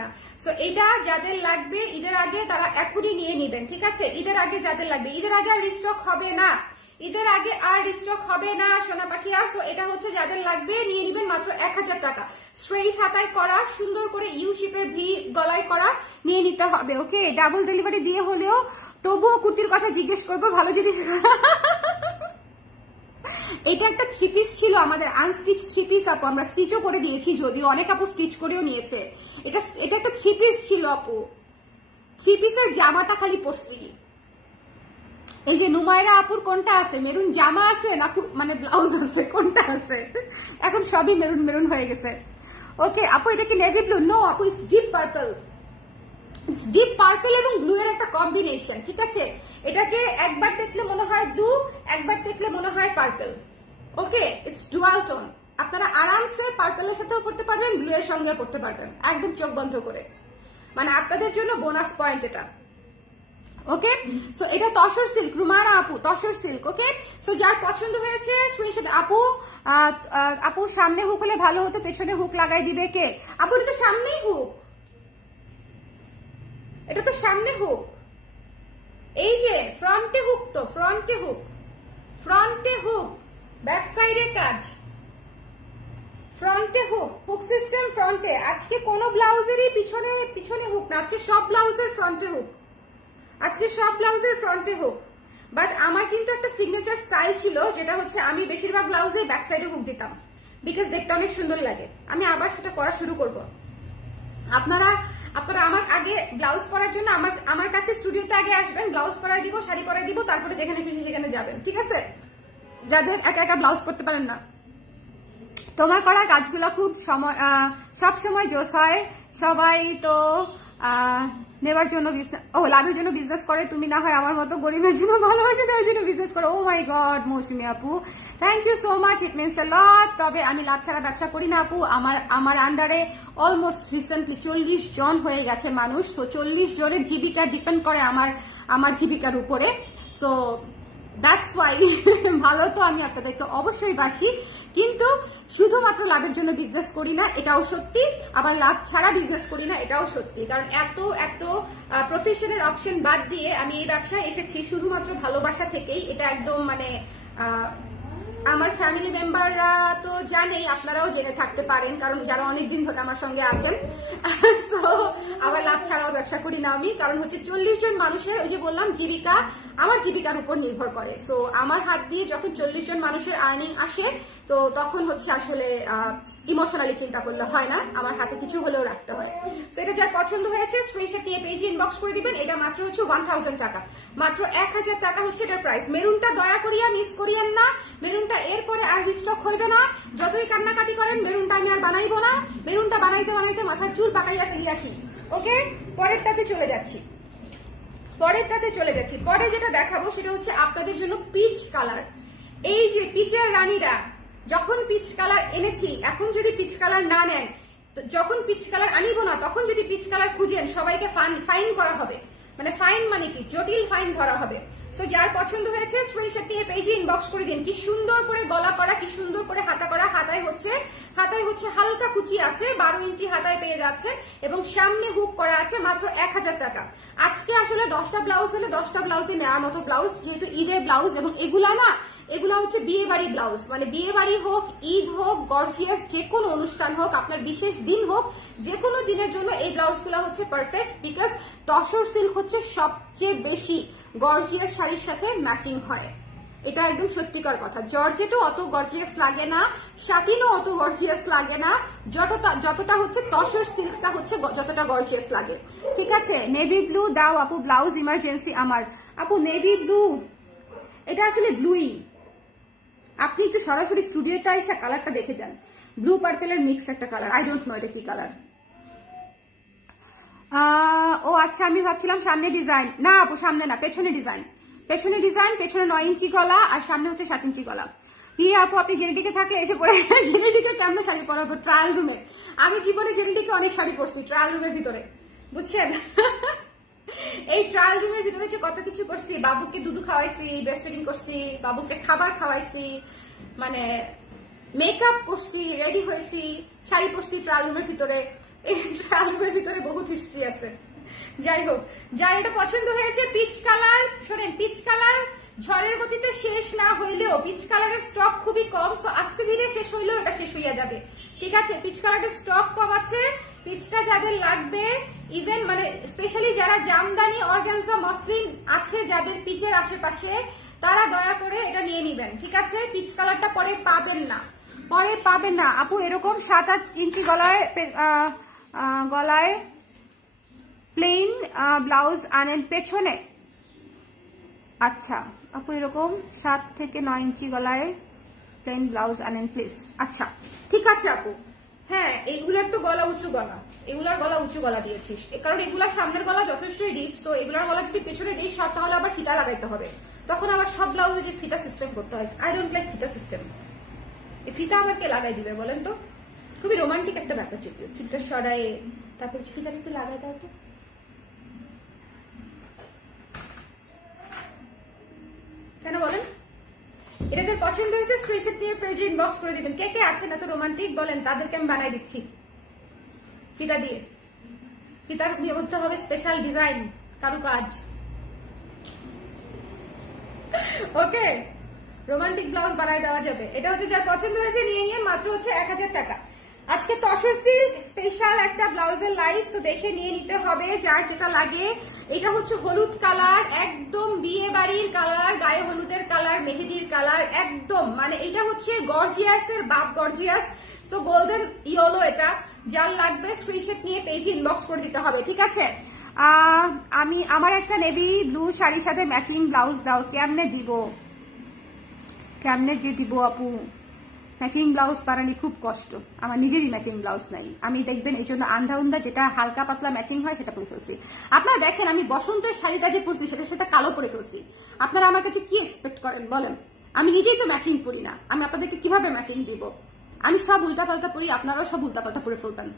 না। সো এটা যাদের লাগবে ঈদের আগে তারা এখনই নিয়ে নেবেন, ঠিক আছে? ঈদের আগে যাদের লাগবে, ঈদের আগে আর রিস্টক হবে না, সোনা পাখিরা। সো এটা হচ্ছে যাদের লাগবে নিয়ে নেবেন, মাত্র 1000 টাকা। স্ট্রেইট হাতায় করা, সুন্দর করে ইউ শেপের ভি গলায় করা নিয়ে নিতে হবে। ওকে, ডাবল ডেলিভারি দিয়ে হলেও তবুও কুর্তির কথা জিজ্ঞেস করবো, ভালো জিনিস। এটা একটা 3 পিস ছিল আমাদের, আনস্টিচ 3 পিস আপু, আমরা স্টিচও করে দিয়েছি, যদিও অনেক আপু স্টিচ করেও নিয়েছে। এটা একটা 3 পিস ছিল আপু, 3 পিসের জামাটা খালি পরছি। এই যে নুমায়রা আপুর কোনটা আছে, মেরুন জামা আছে না ব্লাউজ আছে, কোনটা আছে? এখন সবই মেরুন হয়ে গেছে। ওকে আপু, এটা কি নেভি ব্লু? নো আপু, ইটস ডিপ পার্পল এবং ব্লু এর একটা কম্বিনেশন, ঠিক আছে? এটাকে একবার দেখলে মনে হয় ব্লু, একবার দেখলে মনে হয় purple. Okay, it's dual tone, আপনারা আরামসে পার্পলের সাথেও পড়তে পারবেন, ব্লু এর সঙ্গে পড়তে পারবেন, একদম চোখ বন্ধ করে। মানে আপনাদের জন্য বোনাস পয়েন্ট এটা। ওকে, সো এটা তসর সিল্ক, রুমানা আপু তসর সিল্ক। ওকে, সো যার পছন্দ হয়েছে স্ক্রিনশট। আপু আপু সামনে হুক হলে ভালো হতো, পেছনে হুক লাগাই দিবে কে? আপু এটা তো সামনেই হুক, এটা তো সামনে হুক, এই যে ফ্রন্টে হুক, তো ফ্রন্টে হুক, ফ্রন্টে হুক, ব্যাক সাইডে কাজ, ফ্রন্টে হুক, হুক সিস্টেম ফ্রন্টে। আজকে কোনো ব্লাউজেরই পিছনে পিছনে হুক না, আজকে সব ব্লাউজের ফ্রন্টে হুক, আজকে সব ব্লাউজের ফ্রন্টে হুক। বাট আমার কিন্তু একটা সিগনেচার স্টাইল ছিল, যেটা হচ্ছে আমি বেশিরভাগ ব্লাউজে ব্যাক সাইডে হুক দিতাম, বিকজ দেখতে অনেক সুন্দর লাগে। আমি আবার সেটা করা শুরু করব। আপনারা আমার আগে ব্লাউজ পরার জন্য আমার কাছে স্টুডিওতে আগে আসবেন, ব্লাউজ পরাই দিব, শাড়ি পরাই দিব, তারপরে যেখানে খুশি সেখানে যাবেন, ঠিক আছে? যাদের একা একা ব্লাউজ পরতে পারেন না। তোমার করা কাজগুলো খুব সব সময় জোশ হয়। সবাই তো নেবার জন্য লাভের জন্য বিজনেস করে, তুমি না হয় আমার মতো গরিবের জন্য ভালোবাসে দেওয়ার জন্য বিজনেস করো। ও মাই গড মৌসুমী আপু, thank you so much, it means a lot. তবে আমি লাভ ছাড়া ব্যবসা করি না আপু। আমার আন্ডারে অলমোস্ট রিসেন্টলি 40 জন হয়ে গেছে মানুষ। সো 40 জনের জীবিকা ডিপেন্ড করে আমার জীবিকার উপরে। সো দ্যাটস ওয়াই ভালো তো আমি আপনাদেরকে অবশ্যই বাসি, কিন্তু শুধুমাত্র লাভের জন্য বিজনেস করি না, এটাও সত্যি। আবার লাভ ছাড়া বিজনেস করি না, এটাও সত্যি। কারণ এত প্রফেশনের অপশন বাদ দিয়ে আমি এই ব্যবসায় এসেছি শুধুমাত্র ভালোবাসা থেকেই। এটা একদম মানে আমার ফ্যামিলি মেম্বাররা তো জানেই, আপনারাও জেনে থাকতে পারেন, কারণ যারা অনেকদিন ধরে আমার সঙ্গে আছেন। সো আবার লাভ ছাড়াও ব্যবসা করি না আমি, কারণ হচ্ছে 40 জন মানুষের, ওই যে বললাম, জীবিকা আমার জীবিকার উপর নির্ভর করে। সো আমার হাত দিয়ে যখন 40 জন মানুষের আর্নিং আসে, তো তখন হচ্ছে আসলে ইমোশনালি চিন্তা করলে হয় না, আমার হাতে কিছু হলেও রাখতে হয়। সো এটা যার পছন্দ হয়েছে স্ক্রিনশট নিয়ে পেজে ইনবক্স করে দিবেন। এটা মাত্র হচ্ছে 1000 টাকা, মাত্র 1000 টাকা হচ্ছে এটার প্রাইস। মেরুনটা দয়া করিয়া মিস করিয়েন না, মেরুনটা এরপরে আর রিস্টক হইবে না। যতই কান্নাকাটি করেন, মেরুনটা আমি আর বানাইবো না। মেরুনটা বানাইতে বানাইতে মাথার চুল পাকাইয়া ফেলিয়াছি। ওকে, পরেরটাতে চলে যাচ্ছি। পরে যেটা দেখাবো সেটা হচ্ছে আপনাদের জন্য পিচ কালার। এই যে পিচের রানীরা, যখন পিচ কালার এনেছি, এখন যদি পিচ কালার না নেন, যখন পিচ কালার আনিব না, তখন যদি পিচ কালার খুঁজেন, সবাইকে ফাইন করা হবে। মানে ফাইন মানে কি, জটিল ফাইন ধরা হবে। সো যার পছন্দ হয়েছে স্ক্রিনশট নিয়ে পেজে ইনবক্স করে দিন। কি সুন্দর করে গলা করা, কি সুন্দর করে হাতা করা। হাতায় হচ্ছে হালকা কুচি আছে, 12 ইঞ্চি হাতায় পেয়ে যাচ্ছে, এবং সামনে হুক করা আছে। মাত্র 1000 টাকা। আজকে আসলে 10টা ব্লাউজ হলে 10টা ব্লাউজে নেওয়ার মতো ব্লাউজ, যেহেতু ঈদের ব্লাউজ, এবং এগুলা হচ্ছে বিয়ে বাড়ি ব্লাউজ। মানে বিয়ে বাড়ি হোক, ঈদ হোক, গর্জিয়াস যে কোনো অনুষ্ঠান হোক, আপনার বিশেষ দিন হোক, যে কোনো দিনের জন্য এই ব্লাউজগুলো হচ্ছে পারফেক্ট। বিকজ তসর সিল্ক হচ্ছে সবচেয়ে বেশি গর্জিয়াস শাড়ির সাথে ম্যাচিং হয়। এটা একদম সত্যিকার কথা। জর্জেটও অত গর্জিয়াস লাগে না, শাটিনও অত গর্জিয়াস লাগে না, যতটা হচ্ছে তসর সিল্কটা হচ্ছে যতটা গর্জিয়াস লাগে। ঠিক আছে, নেভি ব্লু দাও আপু, ব্লাউজ ইমার্জেন্সি আমার। আপু নেভি ব্লু, এটা আসলে ব্লুই। আপনি একটু সরাসরি স্টুডিওটা এসে কালারটা দেখে যান। ব্লু পার্পেলের মিক্স একটা কালার, আই ডোন্ট নো এটা কি কালার। ও আচ্ছা, আমি ভাবছিলাম সামনে ডিজাইন। না আপু, সামনে না, পেছনে ডিজাইন। পেছনে 9 ইঞ্চি গলা, আর সামনে হচ্ছে 7 ইঞ্চি গলা। আপু আপনি জেনেটিকে থাকলে এসে পড়ে। জেনেটিকে কেমন শাড়ি পরাবো ট্রায়াল রুমে? আমি জীবনে জেনেটিকে অনেক শাড়ি পরছি ট্রায়াল রুমের ভিতরে, বুঝছেন? এই ট্রায়াল রুমের ভিতরে যে কত কিছু করছি। বাবুকে দুধু খাওয়াইছি, ব্রেস্ট ফিডিং করছি, বাবুকে খাবার খাওয়াইছি, মানে মেকআপ করছি, রেডি হয়েছি, শাড়ি পরছি ট্রায়াল রুমের ভিতরে। এই ট্রায়াল রুমের ভিতরে বহুত হিস্ট্রি আছে। যাই হোক, যার এটা পছন্দ হয়েছে পিচ কালার, শোনেন, পিচ কালার ঝড়ের গতিতে শেষ না হইলেও পিচ কালারের স্টক খুবই কম। সো আস্তে ধীরে শেষ হইলেও এটা শেষ হইয়া যাবে, ঠিক আছে? পিচ কালারের স্টক কম আছে। পিচটা যাদের লাগবে, ইভেন মানে স্পেশালি যারা জামদানি অর্গানজা মসলিন আছে যাদের পিচের আশেপাশে, তারা দয়া করে এটা নিয়ে নিবেন, ঠিক আছে? পিচ কালারটা পরে পাবেন না আপু। এরকম 7-8 ইঞ্চি গলায় প্লেন ব্লাউজ আনেন পেছনে। আচ্ছা আপু, এরকম 7 থেকে 9 ইঞ্চি গলায় প্লেন ব্লাউজ আনেন প্লিজ। আচ্ছা ঠিক আছে আপু। হ্যাঁ, এইগুলার তো গলা উঁচু গলা, এগুলার গলা উঁচু গলা দিয়েছিস, কারণ এগুলার সামনের গলা যথেষ্টই ডিপ। সো এগুলার গলা যদি পেছনে দিই সব, তাহলে আবার ফিতা লাগাইতে হবে, তখন আবার সব ব্লাউজে যে ফিতা সিস্টেম করতে হয়। আই ডোন্ট লাইক ফিতা সিস্টেম। এই ফিতা আবার কে লাগাই দিবে বলেন তো? খুবই রোমান্টিক একটা ব্যাপার, যদিও চুলটা সরায়ে তারপর ফিতাটা একটু লাগাই দাও তো। কেন বলেন? এটা যার পছন্দ হয়েছে স্ক্রিনশট নিয়ে পেজে ইনবক্স করে দিবেন। কে কে আছেন এত রোমান্টিক বলেন, তাদেরকে আমি বানাই দিচ্ছি ফিতা দিয়ে। ফিতার মধ্যে হবে স্পেশাল ডিজাইন, কারুকাজ। ওকে, রোমান্টিক ব্লাউজ বানাই দেওয়া যাবে। এটা হচ্ছে যার পছন্দ হয়েছে নিয়ে নিয়ে, মাত্র হচ্ছে 1000 টাকা। আজকে তসর সিল্ক স্পেশাল একটা ব্লাউজের লাইভ, তো দেখে নিয়ে নিতে হবে যার যেটা লাগে। এটা হচ্ছে হলুদ কালার, একদম বিয়ে বাড়ির কালার, গায়ে হলুদের কালার, মেহেদির কালার, একদম মানে এটা হচ্ছে গর্জিয়াস এর বাপ গর্জিয়াস। সো গোল্ডেন ইয়েলো, এটা যার লাগবে স্ক্রিনশট নিয়ে পেজে ইনবক্স করে দিতে হবে, ঠিক আছে? আমি আমার একটা নেভি ব্লু শাড়ির সাথে ম্যাচিং ব্লাউজ দাও। কেমনে দিব, কেমনে যে দিব আপু? ম্যাচিং ব্লাউজ বানানি খুব কষ্ট, আমার নিজেরই ম্যাচিং ব্লাউজ নাই। আমি দেখবেন এই জন্য আন্ধা উন্ধা যেটা হালকা পাতলা ম্যাচিং হয় সেটা পরে ফেলছি। আপনারা দেখেন আমি বসন্তের শাড়িটা যে পরছি সেটার সাথে কালো পরে ফেলছি। আপনারা আমার কাছে কি এক্সপেক্ট করেন বলেন? আমি নিজেই তো ম্যাচিং পরি না, আমি আপনাদেরকে কিভাবে ম্যাচিং দিব? আমি সব উল্টাপাল্টা পরি, আপনারাও সব উল্টাপাল্টা পরে ফেলবেন।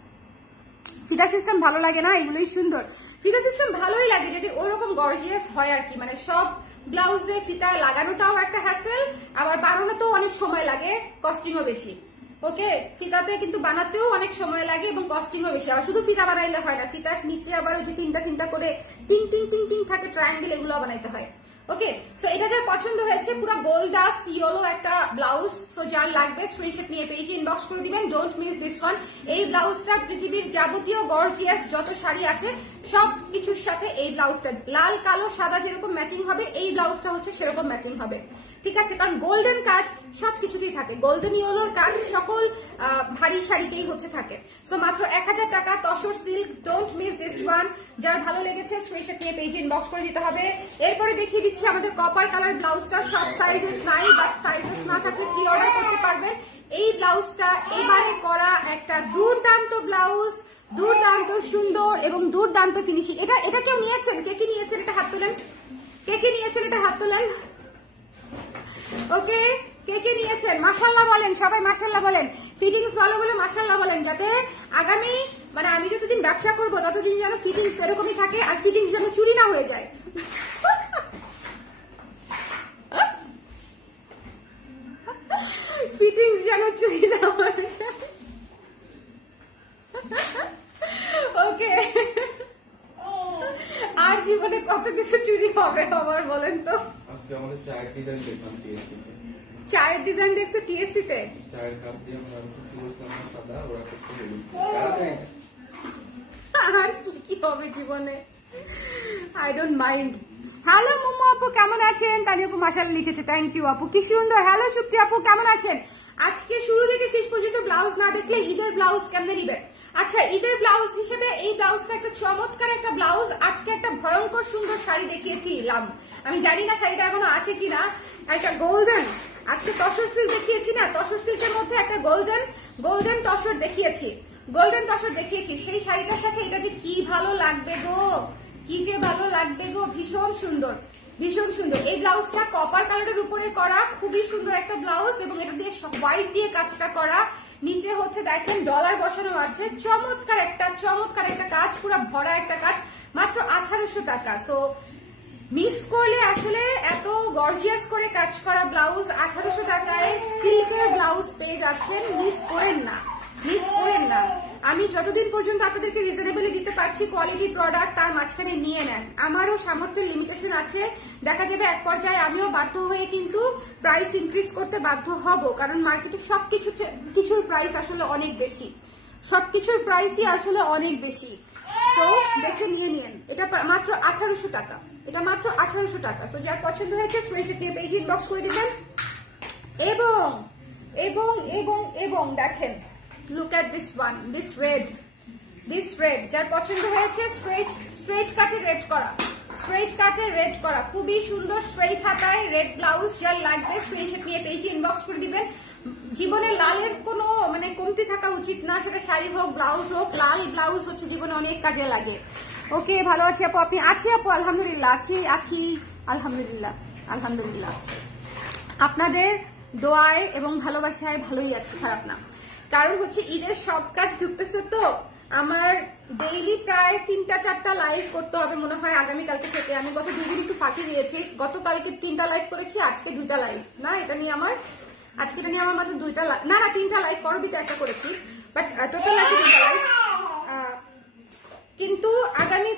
ফিতা সিস্টেম ভালো লাগে না? এগুলোই সুন্দর। ফিতা সিস্টেম ভালোই লাগে যদি ওরকম গর্জিয়াস হয় আর কি, মানে সব ব্লাউজে ফিতা লাগানোটাও একটা হ্যাসেল, আবার বানানোতেও অনেক সময় লাগে, কস্টিংও বেশি। ওকে, ফিতাতে কিন্তু বানাতেও অনেক সময় লাগে এবং কস্টিংও বেশি। আবার শুধু ফিতা বানাইলে হয় না, ফিতার নিচে আবার ওই যে তিনটা তিনটা করে টিং টিং টিং টিং থাকে, ট্রায়াঙ্গেল, এগুলো বানাইতে হয়। ওকে, সো এটা যার পছন্দ হয়েছে পুরো গোল্ড ডাস্ট ইয়েলো একটা ব্লাউজ, সো যার লাগবে স্ক্রিনশট নিয়ে পেজে ইনবক্স করে দিবেন। Don't miss this one. এই ব্লাউজটা পৃথিবীর যাবতীয় গর্জিয়াস যত শাড়ি আছে সব কিছুর সাথে এই ব্লাউজটা লাল কালো সাদা যেরকম ম্যাচিং হবে, এই ব্লাউজটা হচ্ছে সেরকম ম্যাচিং হবে, ঠিক আছে? কারণ গোল্ডেন কাজ সবকিছুতেই থাকে, গোল্ডেন ইয়েলোর কাজ সকল ভারী শাড়িতেই হচ্ছে থাকে। সো মাত্র 1000 টাকা, tussar silk. Don't miss this one. যার ভালো লেগেছে স্ক্রিনশট নিয়ে পেজে ইনবক্স করে দিতে হবে। এরপরে দেখিয়ে দিচ্ছি আমাদের কপার কালার ব্লাউজটা। সব সাইজেস নাই, বাট সাইজেস না থাকলে কি অর্ডার করতে পারবেন। এই ব্লাউজটা এবারে করা একটা দুর্দান্ত ব্লাউজ, দুর্দান্ত সুন্দর এবং দুর্দান্ত ফিনিশিং। এটা কেউ নিয়েছেন? কে কি নিয়েছেন এটা হাত তোলেন। কে কি নিয়েছেন এটা হাত তোলেন। ওকে, কে কে নিয়েছেন মাশাআল্লাহ বলেন, সবাই মাশাআল্লাহ বলেন। ফিটিংস ভালো বলে মাশাআল্লাহ বলেন, যাতে আগামী মানে আমি যতদিন ব্যবসা করবো ততদিন যেন ফিটিংস এরকমই থাকে, আর ফিটিংস যেন চুরি না হয়ে যায়। ফিটিংস যেন চুরি না হয়ে যায়। ওকে, আর জীবনে কত কিছু চুরি হবে আমার বলেন তো। আজকে আমাদের চায়ের ডিজাইন দেখলাম টিএসসি তে। চায়ের ডিজাইন দেখছো টিএসসি তে? চায়ের কাপ দিয়ে আমরা করছিলাম সাদা, ওরা করছে হলুদ। আর কি হবে জীবনে, I don't mind. Hello momo আপু কেমন আছেন? তানি আপু মাশাআল্লাহ লিখেছে, থ্যাংক ইউ আপু, কি সুন্দর। হ্যালো শুক্তি আপু কেমন আছেন? আজকে শুরু থেকে শেষ পর্যন্ত ব্লাউজ না দেখলে ঈদের ব্লাউজ কেমনে নিবে? আচ্ছা, ঈদের ব্লাউজ হিসেবে এই ব্লাউজটা একটা চমৎকার একটা ব্লাউজ। আজকে একটা ভয়ঙ্কর সুন্দর শাড়ি দেখিয়েছিলাম, আমি জানি না শাড়িটা এখনো আছে কিনা, একটা গোল্ডেন, আজকে তসর সিল্ক দেখিয়েছি না, তসর সিল্কের মধ্যে একটা গোল্ডেন তসর দেখিয়েছি, গোল্ডেন তসর দেখিয়েছি। সেই শাড়িটার সাথে এটা যে কি ভালো লাগবে গো, কি যে ভালো লাগবে গো, ভীষণ সুন্দর, ভীষণ সুন্দর। এই ব্লাউজটা কপার কালারের উপরে করা, খুবই সুন্দর একটা ব্লাউজ, এবং এটা দিয়ে হোয়াইট দিয়ে কাজটা করা, নিচে হচ্ছে দেখেন ডলার বসানো আছে, চমৎকার একটা কাজ, পুরো ভরা একটা কাজ, মাত্র 1800 টাকা। সো মিস করলে আসলে এত গর্জিয়াস করে কাজ করা ব্লাউজ 1800 টাকায় সিল্কের ব্লাউজ পেয়ে যাচ্ছেন, মিস করেন না, মিস করেন না। আমি যতদিন পর্যন্ত আপনাদেরকে রিজনেবলি দিতে পারছি কোয়ালিটি প্রোডাক্ট, তার মাঝখানে নিয়ে নেন। আমারও সামর্থ্যের লিমিটেশন আছে, দেখা যাবে এক পর্যায়ে আমিও বাধ্য হয়ে কিন্তু প্রাইস ইনক্রিজ করতে বাধ্য হব, কারণ মার্কেটে কিছুর প্রাইস আসলে অনেক বেশি, সবকিছুর প্রাইসই আসলে অনেক বেশি। তো দেখে নিয়ে নিন, এটা মাত্র 1800 টাকা, এটা মাত্র 1800 টাকা। সো যার পছন্দ হয়েছে স্ক্রিনশট দিয়ে পেজে ইনবক্স করে দিবেন। এবং এবং এবং এবং দেখেন, look at this one, this red, যার পছন্দ হয়েছে স্ট্রেট কাটে রেড করা, স্ট্রেট কাটে রেড করা, খুবই সুন্দর স্ট্রেট হাতায় রেড ব্লাউজ, যার লাগবে স্ক্রিনশট নিয়ে পেজে ইনবক্স করে দিবেন। জীবনে লালের কোনো মানে কমতি থাকা উচিত না, সেটা শাড়ি হোক ব্লাউজ হোক, লাল ব্লাউজ হচ্ছে জীবনে অনেক কাজে লাগে। ওকে, ভালো আছি আপু, আপনি? আছি আপু, আলহামদুলিল্লাহ, আছি আলহামদুলিল্লাহ, আলহামদুলিল্লাহ। আপনাদের দোয়ায় এবং ভালোবাসায় ভালোই আছি, খারাপ না। কারণ হচ্ছে ঈদের সব কাজ ঢুকতেছে, তো আমার ডেইলি প্রায় 3-4টা লাইভ করতে হবে মনে হয় আগামীকালকে থেকে। আমি গত 2 দিন একটু ফাঁকি দিয়েছি, গতকালকে 3টা লাইভ করেছি, আজকে 2টা লাইভ না, এটা নিয়ে আমার মাত্র 2টা না 3টা লাইভ, পরবিতে একটা করেছি, বাট টোটাল আছে 2টা লাইভ। কিন্তু আগামী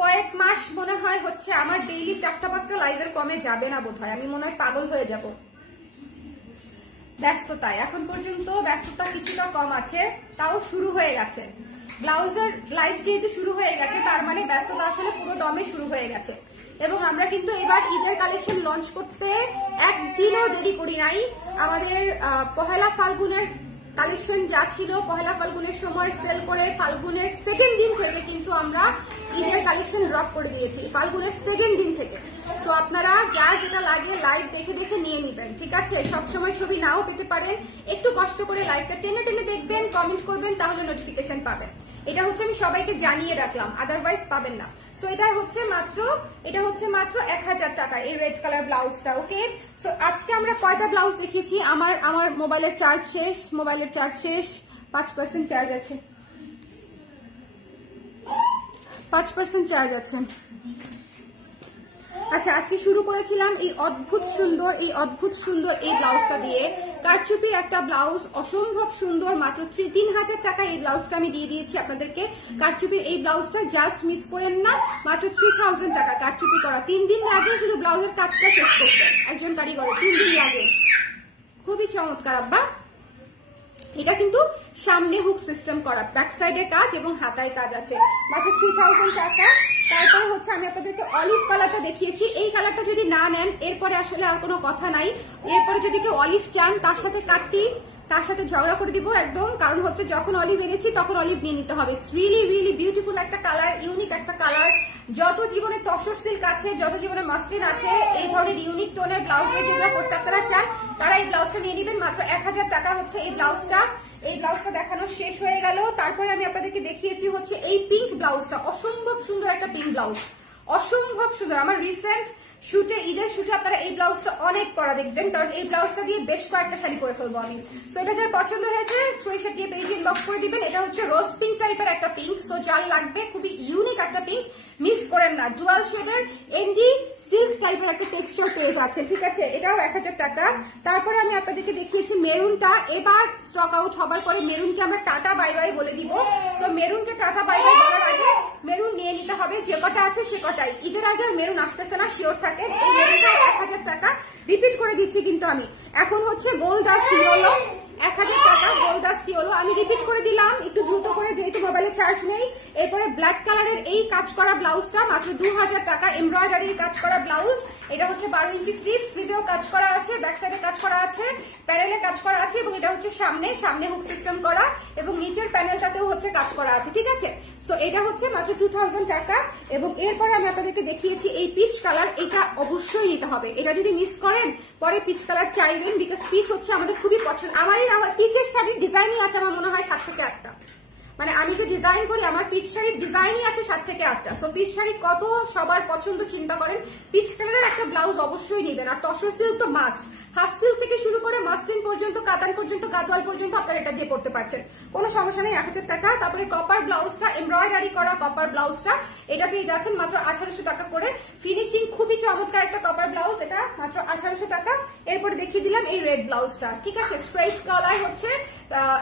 কয়েক মাস মনে হয় হচ্ছে আমার ডেইলি 4টা-5টা লাইভের কমে যাবে না বোধ হয়, আমি মনে হয় পাগল হয়ে যাব ব্যস্ততায়। এখন পর্যন্ত ব্যস্ততা কিছুটা কম আছে, তাও শুরু হয়ে গেছে। ব্লাউজের লাইভ যেহেতু শুরু হয়ে গেছে, তার মানে ব্যস্ততা আসলে পুরো দমে শুরু হয়ে গেছে। এবং আমরা কিন্তু এবার ঈদের কালেকশন লঞ্চ করতে একদিনও দেরি করি নাই। আমাদের পহেলা ফাল্গুনের কালেকশন যা ছিল, পহেলা ফাল্গুনের সময় সেল করে ফাল্গুনের সেকেন্ড দিন থেকে কিন্তু আমরা ঈদের কালেকশন ড্রপ করে দিয়েছি, ফাল্গুনের সেকেন্ড দিন থেকে। সো আপনারা যার যেটা লাগে লাইভ দেখে দেখে নিয়ে নিবেন, ঠিক আছে? সবসময় ছবি নাও পেতে পারেন, একটু কষ্ট করে লাইভটা টেনে টেনে দেখবেন, কমেন্ট করবেন, তাহলে নোটিফিকেশন পাবেন। এটা হচ্ছে আমি সবাইকে জানিয়ে রাখলাম, আদারওয়াইজ পাবেন না। সো এটা হচ্ছে মাত্র 1000 টাকা এই রেড কালার ব্লাউজটা। ওকে, সো আজকে আমরা কয়টা ব্লাউজ দেখিয়েছি? আমার মোবাইলের চার্জ শেষ, 5% চার্জ আছে, 5% চার্জ আছে। আচ্ছা, আজকে শুরু করেছিলাম এই অদ্ভুত সুন্দর এই ব্লাউজটা দিয়ে। কারচুপির একটা ব্লাউজ, অসম্ভব সুন্দর, মাত্র 3000 টাকা এই ব্লাউজটা আমি দিয়ে দিয়েছি আপনাদেরকে। কারচুপির এই ব্লাউজটা জাস্ট মিস করেন না, মাত্র 3000 টাকা কারচুপি করা। 3 দিন লাগে শুধু ব্লাউজের কাজটা শেষ করতে, একজন কারিগরের 3 দিন লাগে। খুবই চমৎকার আব্বা। এটা কিন্তু সামনে হুক সিস্টেম করা, ব্যাক সাইডে কাজ এবং হাতায় কাজ আছে, মাত্র 3000 টাকা। তারপরে হচ্ছে আমি আপনাদেরকে অলিভ কালারটা দেখিয়েছি। এই কালারটা যদি না নেন এরপরে আসলে আর কোনো কথা নাই। এরপরে যদি কেউ অলিভ চান, তার সাথে কাটটি, তার সাথে ঝগড়া করে দিব একদম। কারণ হচ্ছে যখন অলিভ এনেছি তখন অলিভ নিয়ে নিতে হবে। ইটস রিয়েলি রিয়েলি বিউটিফুল একটা কালার, ইউনিক একটা কালার। যত জীবনে তসর সিল্ক আছে, যত জীবনে মাসলিন আছে, এই ধরনের ইউনিক টোনের ব্লাউজ যেগুলো করতে আপনারা চান, তারা এই ব্লাউজটা নিয়ে নেবেন। মাত্র 1000 টাকা হচ্ছে এই ব্লাউজটা। এই ব্লাউজটা দেখানো শেষ হয়ে গেল। তারপরে আমি আপনাদেরকে দেখিয়েছি হচ্ছে এই পিঙ্ক ব্লাউজটা, অসম্ভব সুন্দর একটা পিঙ্ক ব্লাউজ, অসম্ভব সুন্দর। আমার রিসেন্ট শুটে, ঈদের শুটে আপনারা এই ব্লাউজটা অনেক পরা দেখবেন, কারণ এই ব্লাউজটা দিয়ে বেশ কয়েকটা শাড়ি করে ফেলবো আমি। সো এটা যার পছন্দ হয়েছে স্ক্রিনশট দিয়ে পেজে ইনবক্স করে দিবেন। এটা হচ্ছে রোজ পিঙ্ক টাইপের একটা পিঙ্ক, সো যার লাগবে, খুবই ইউনিক একটা পিঙ্ক, মিস করেন না। ডুয়াল শেডের এন্ডি সিল্ক টাইপের একটা টেক্সচার পেয়ে যাচ্ছে, ঠিক আছে? এটাও 1000 টাকা। তারপরে আমি আপনাদেরকে দেখিয়েছি মেরুনটা। এবার স্টক আউট হবার পরে মেরুনকে আমরা টাটা বাই বাই বলে দিব। সো মেরুনকে টাটা বাই বাই বলার আগে মেরুন নিয়ে নিতে হবে, যে কটা আছে সে কটাই। ঈদের আগে আর মেরুন আসতেছে না, শিওর থাকে। এই মেরুনটা 1000 টাকা, রিপিট করে দিচ্ছি কিন্তু আমি। এখন হচ্ছে গোল্ড আর সিওলো 1000 টাকা, গোল্ড ডাস্টি হলো। আমি রিপিট করে দিলাম একটু দ্রুত করে, যেহেতু মোবাইলে চার্জ নেই। এরপরে ব্ল্যাক কালারের এই কাজ করা ব্লাউজটা মাত্র 2000 টাকা, এমব্রয়ডারির কাজ করা ব্লাউজ। এটা হচ্ছে 12 ইঞ্চি স্লিভ, স্লিভেও কাজ করা আছে, ব্যাক সাইডে কাজ করা আছে, প্যানেলে কাজ করা আছে, এবং এটা হচ্ছে সামনে হুক সিস্টেম করা, এবং নিচের প্যানেলটাতেও হচ্ছে কাজ করা আছে, ঠিক আছে? সো এটা হচ্ছে মাত্র 2000 টাকা। এবং এরপরে আমি আপনাদেরকে দেখিয়েছি এই পিচ কালার, এটা অবশ্যই নিতে হবে। এটা যদি মিস করেন পরে পিচ কালার চাইবেন, বিকজ পিচ হচ্ছে আমাদের খুবই পছন্দ। আমার পিচের শাড়ির ডিজাইনই আছে আমার মনে হয় 7 থেকে 8টা, মানে আমি যে ডিজাইন করি আমার পিচ শাড়ির ডিজাইনই আছে 7 থেকে 8টা। সো পিচ শাড়ি কত সবার পছন্দ চিন্তা করেন। পিচ কালারের একটা ব্লাউজ অবশ্যই নেবেন। আর তসর সিল্ক তো মাস্ট, হাফ সিল্ক থেকে শুরু করে মাসলিন পর্যন্ত, কাতান পর্যন্ত, গাদওয়াল পর্যন্ত আপনারা এটা দিয়ে পড়তে পারছেন, কোনো সমস্যা নেই। 1000 টাকা। তারপরে কপার ব্লাউজটা, এমব্রয়ডারি করা কপার ব্লাউজটা, এটা পেয়ে যাচ্ছেন মাত্র 1800 টাকা করে। ফিনিশিং খুবই চমৎকার একটা কপার ব্লাউজ, এটা মাত্র 1800 টাকা। এরপরে দেখিয়ে দিলাম এই রেড ব্লাউজটা, ঠিক আছে? স্ট্রেইট গলায় হচ্ছে,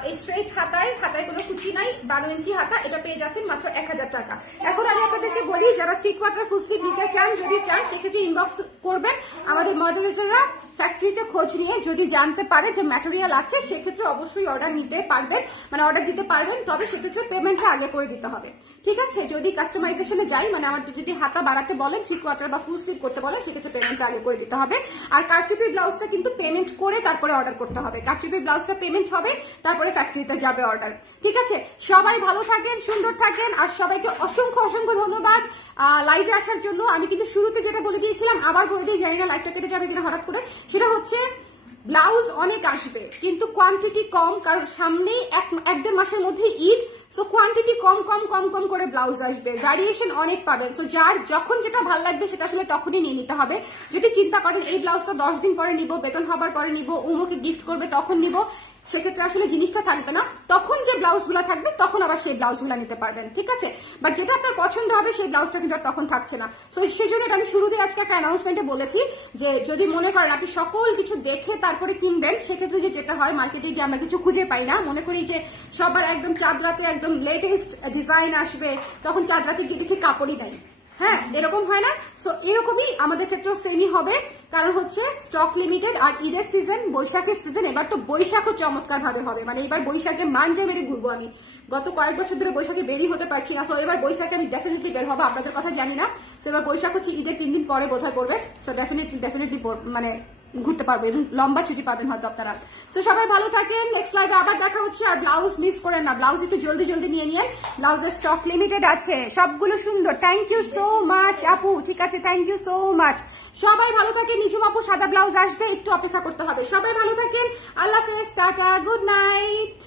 এই স্ট্রেইট হাতায় কোনো কুচি নাই, 12 ইঞ্চি হাতা, এটা পেয়ে যাচ্ছেন মাত্র 1000 টাকা। এখন আমি আপনাদেরকে বলি, যারা 3/4 ফুল স্লিভ নিতে চান, যদি চান সেক্ষেত্রে ইনবক্স করবেন। আমাদের মডেলেটররা ফ্যাক্টরিতে খোঁজ নিয়ে যদি জানতে পারে যে ম্যাটেরিয়াল আছে, সেক্ষেত্রে অবশ্যই অর্ডার নিতে পারবেন, মানে অর্ডার দিতে পারবেন। তবে সেক্ষেত্রে পেমেন্টটা আগে করে দিতে হবে, ঠিক আছে? যদি কাস্টমাইজেশনে যাই, মানে আমার যদি হাতা বাড়াতে বলেন, 3/4 বা ফুল স্লিভ করতে বলেন, সেক্ষেত্রে পেমেন্টটা আগে করে দিতে হবে। আর কারচুপির ব্লাউজটা কিন্তু পেমেন্ট করে তারপরে অর্ডার করতে হবে। কারচুপির ব্লাউজটা পেমেন্ট হবে, তারপরে ফ্যাক্টরিতে যাবে অর্ডার, ঠিক আছে? সবাই ভালো থাকেন, সুন্দর থাকেন, আর সবাইকে অসংখ্য অসংখ্য ধন্যবাদ লাইভে আসার জন্য। আমি কিন্তু শুরুতে যেটা বলে দিয়েছিলাম আবার বলে দিই, জানি না লাইভটা কেটে যাবে কিনা হঠাৎ করে, সেটা হচ্ছে ব্লাউজ অনেক আসবে কিন্তু কোয়ান্টিটি কম, কারণ সামনেই এক দেড় মাসের মধ্যে ঈদ, সো কোয়ান্টিটি কম কম কম কম করে ব্লাউজ আসবে, ভ্যারিয়েশন অনেক পাবেন। সো যার যখন যেটা ভালো লাগবে সেটা আসলে তখনই নিয়ে নিতে হবে। যদি চিন্তা করেন এই ব্লাউজটা 10 দিন পরে নিব, বেতন হবার পরে নিব, উমুকে গিফট করবে তখন নিব, সেক্ষেত্রে আসলে জিনিসটা থাকবে না। তখন যে ব্লাউজগুলো থাকবে তখন আবার সেই ব্লাউজগুলো নিতে পারবেন, ঠিক আছে? বাট যেটা আপনার পছন্দ হবে সেই ব্লাউজটা কিন্তু আর তখন থাকছে না। সো সেই জন্য আমি শুরুতে আজকে একটা অ্যানাউন্সমেন্টে বলেছি যে যদি মনে করেন আপনি সকল কিছু দেখে তারপরে কিনবেন, সেক্ষেত্রে যে যেতে হয় মার্কেটে গিয়ে আমরা কিছু খুঁজে পাই না, মনে করি যে সবার একদম চাঁদরাতে একদম লেটেস্ট ডিজাইন আসবে, তখন চাঁদরাতে গিয়ে দেখি কাপড়ই নাই। হ্যাঁ, এরকম হয় না? সো এরকমই আমাদের ক্ষেত্রেও সেমই হবে, কারণ হচ্ছে স্টক লিমিটেড। আর ঈদের সিজন, বৈশাখের সিজন, এবার তো বৈশাখও চমৎকার ভাবে হবে, মানে এবার বৈশাখে মাঞ্জা মেরে ঘুরবো আমি। গত কয়েক বছর ধরে বৈশাখে বেরি হতে পারছি না, সো এবার বৈশাখে আমি ডেফিনেটলি বের হবো, আপনাদের কথা জানি না। সো এবার বৈশাখ হচ্ছে ঈদের 3 দিন পরে বোধহয় পড়বে, সো ডেফিনেটলি মানে ঘুরতে পারবো এবং লম্বা ছুটি পাবেন হয়তো আপনারা। তো সবাই ভালো থাকেন, নেক্সট লাইভে আবার দেখা হচ্ছে। আর ব্লাউজ মিস করেন না, ব্লাউজ একটু জলদি জলদি নিয়ে নিন, ব্লাউজের স্টক লিমিটেড আছে, সবগুলো সুন্দর। থ্যাংক ইউ সো মাচ আপু, ঠিক আছে, থ্যাংক ইউ সো মাচ। সবাই ভালো থাকেন, নিঝুম আপু সাদা ব্লাউজ আসবে, একটু অপেক্ষা করতে হবে। সবাই ভালো থাকেন, আল্লাহ হাফেজ, টাটা, গুড নাইট।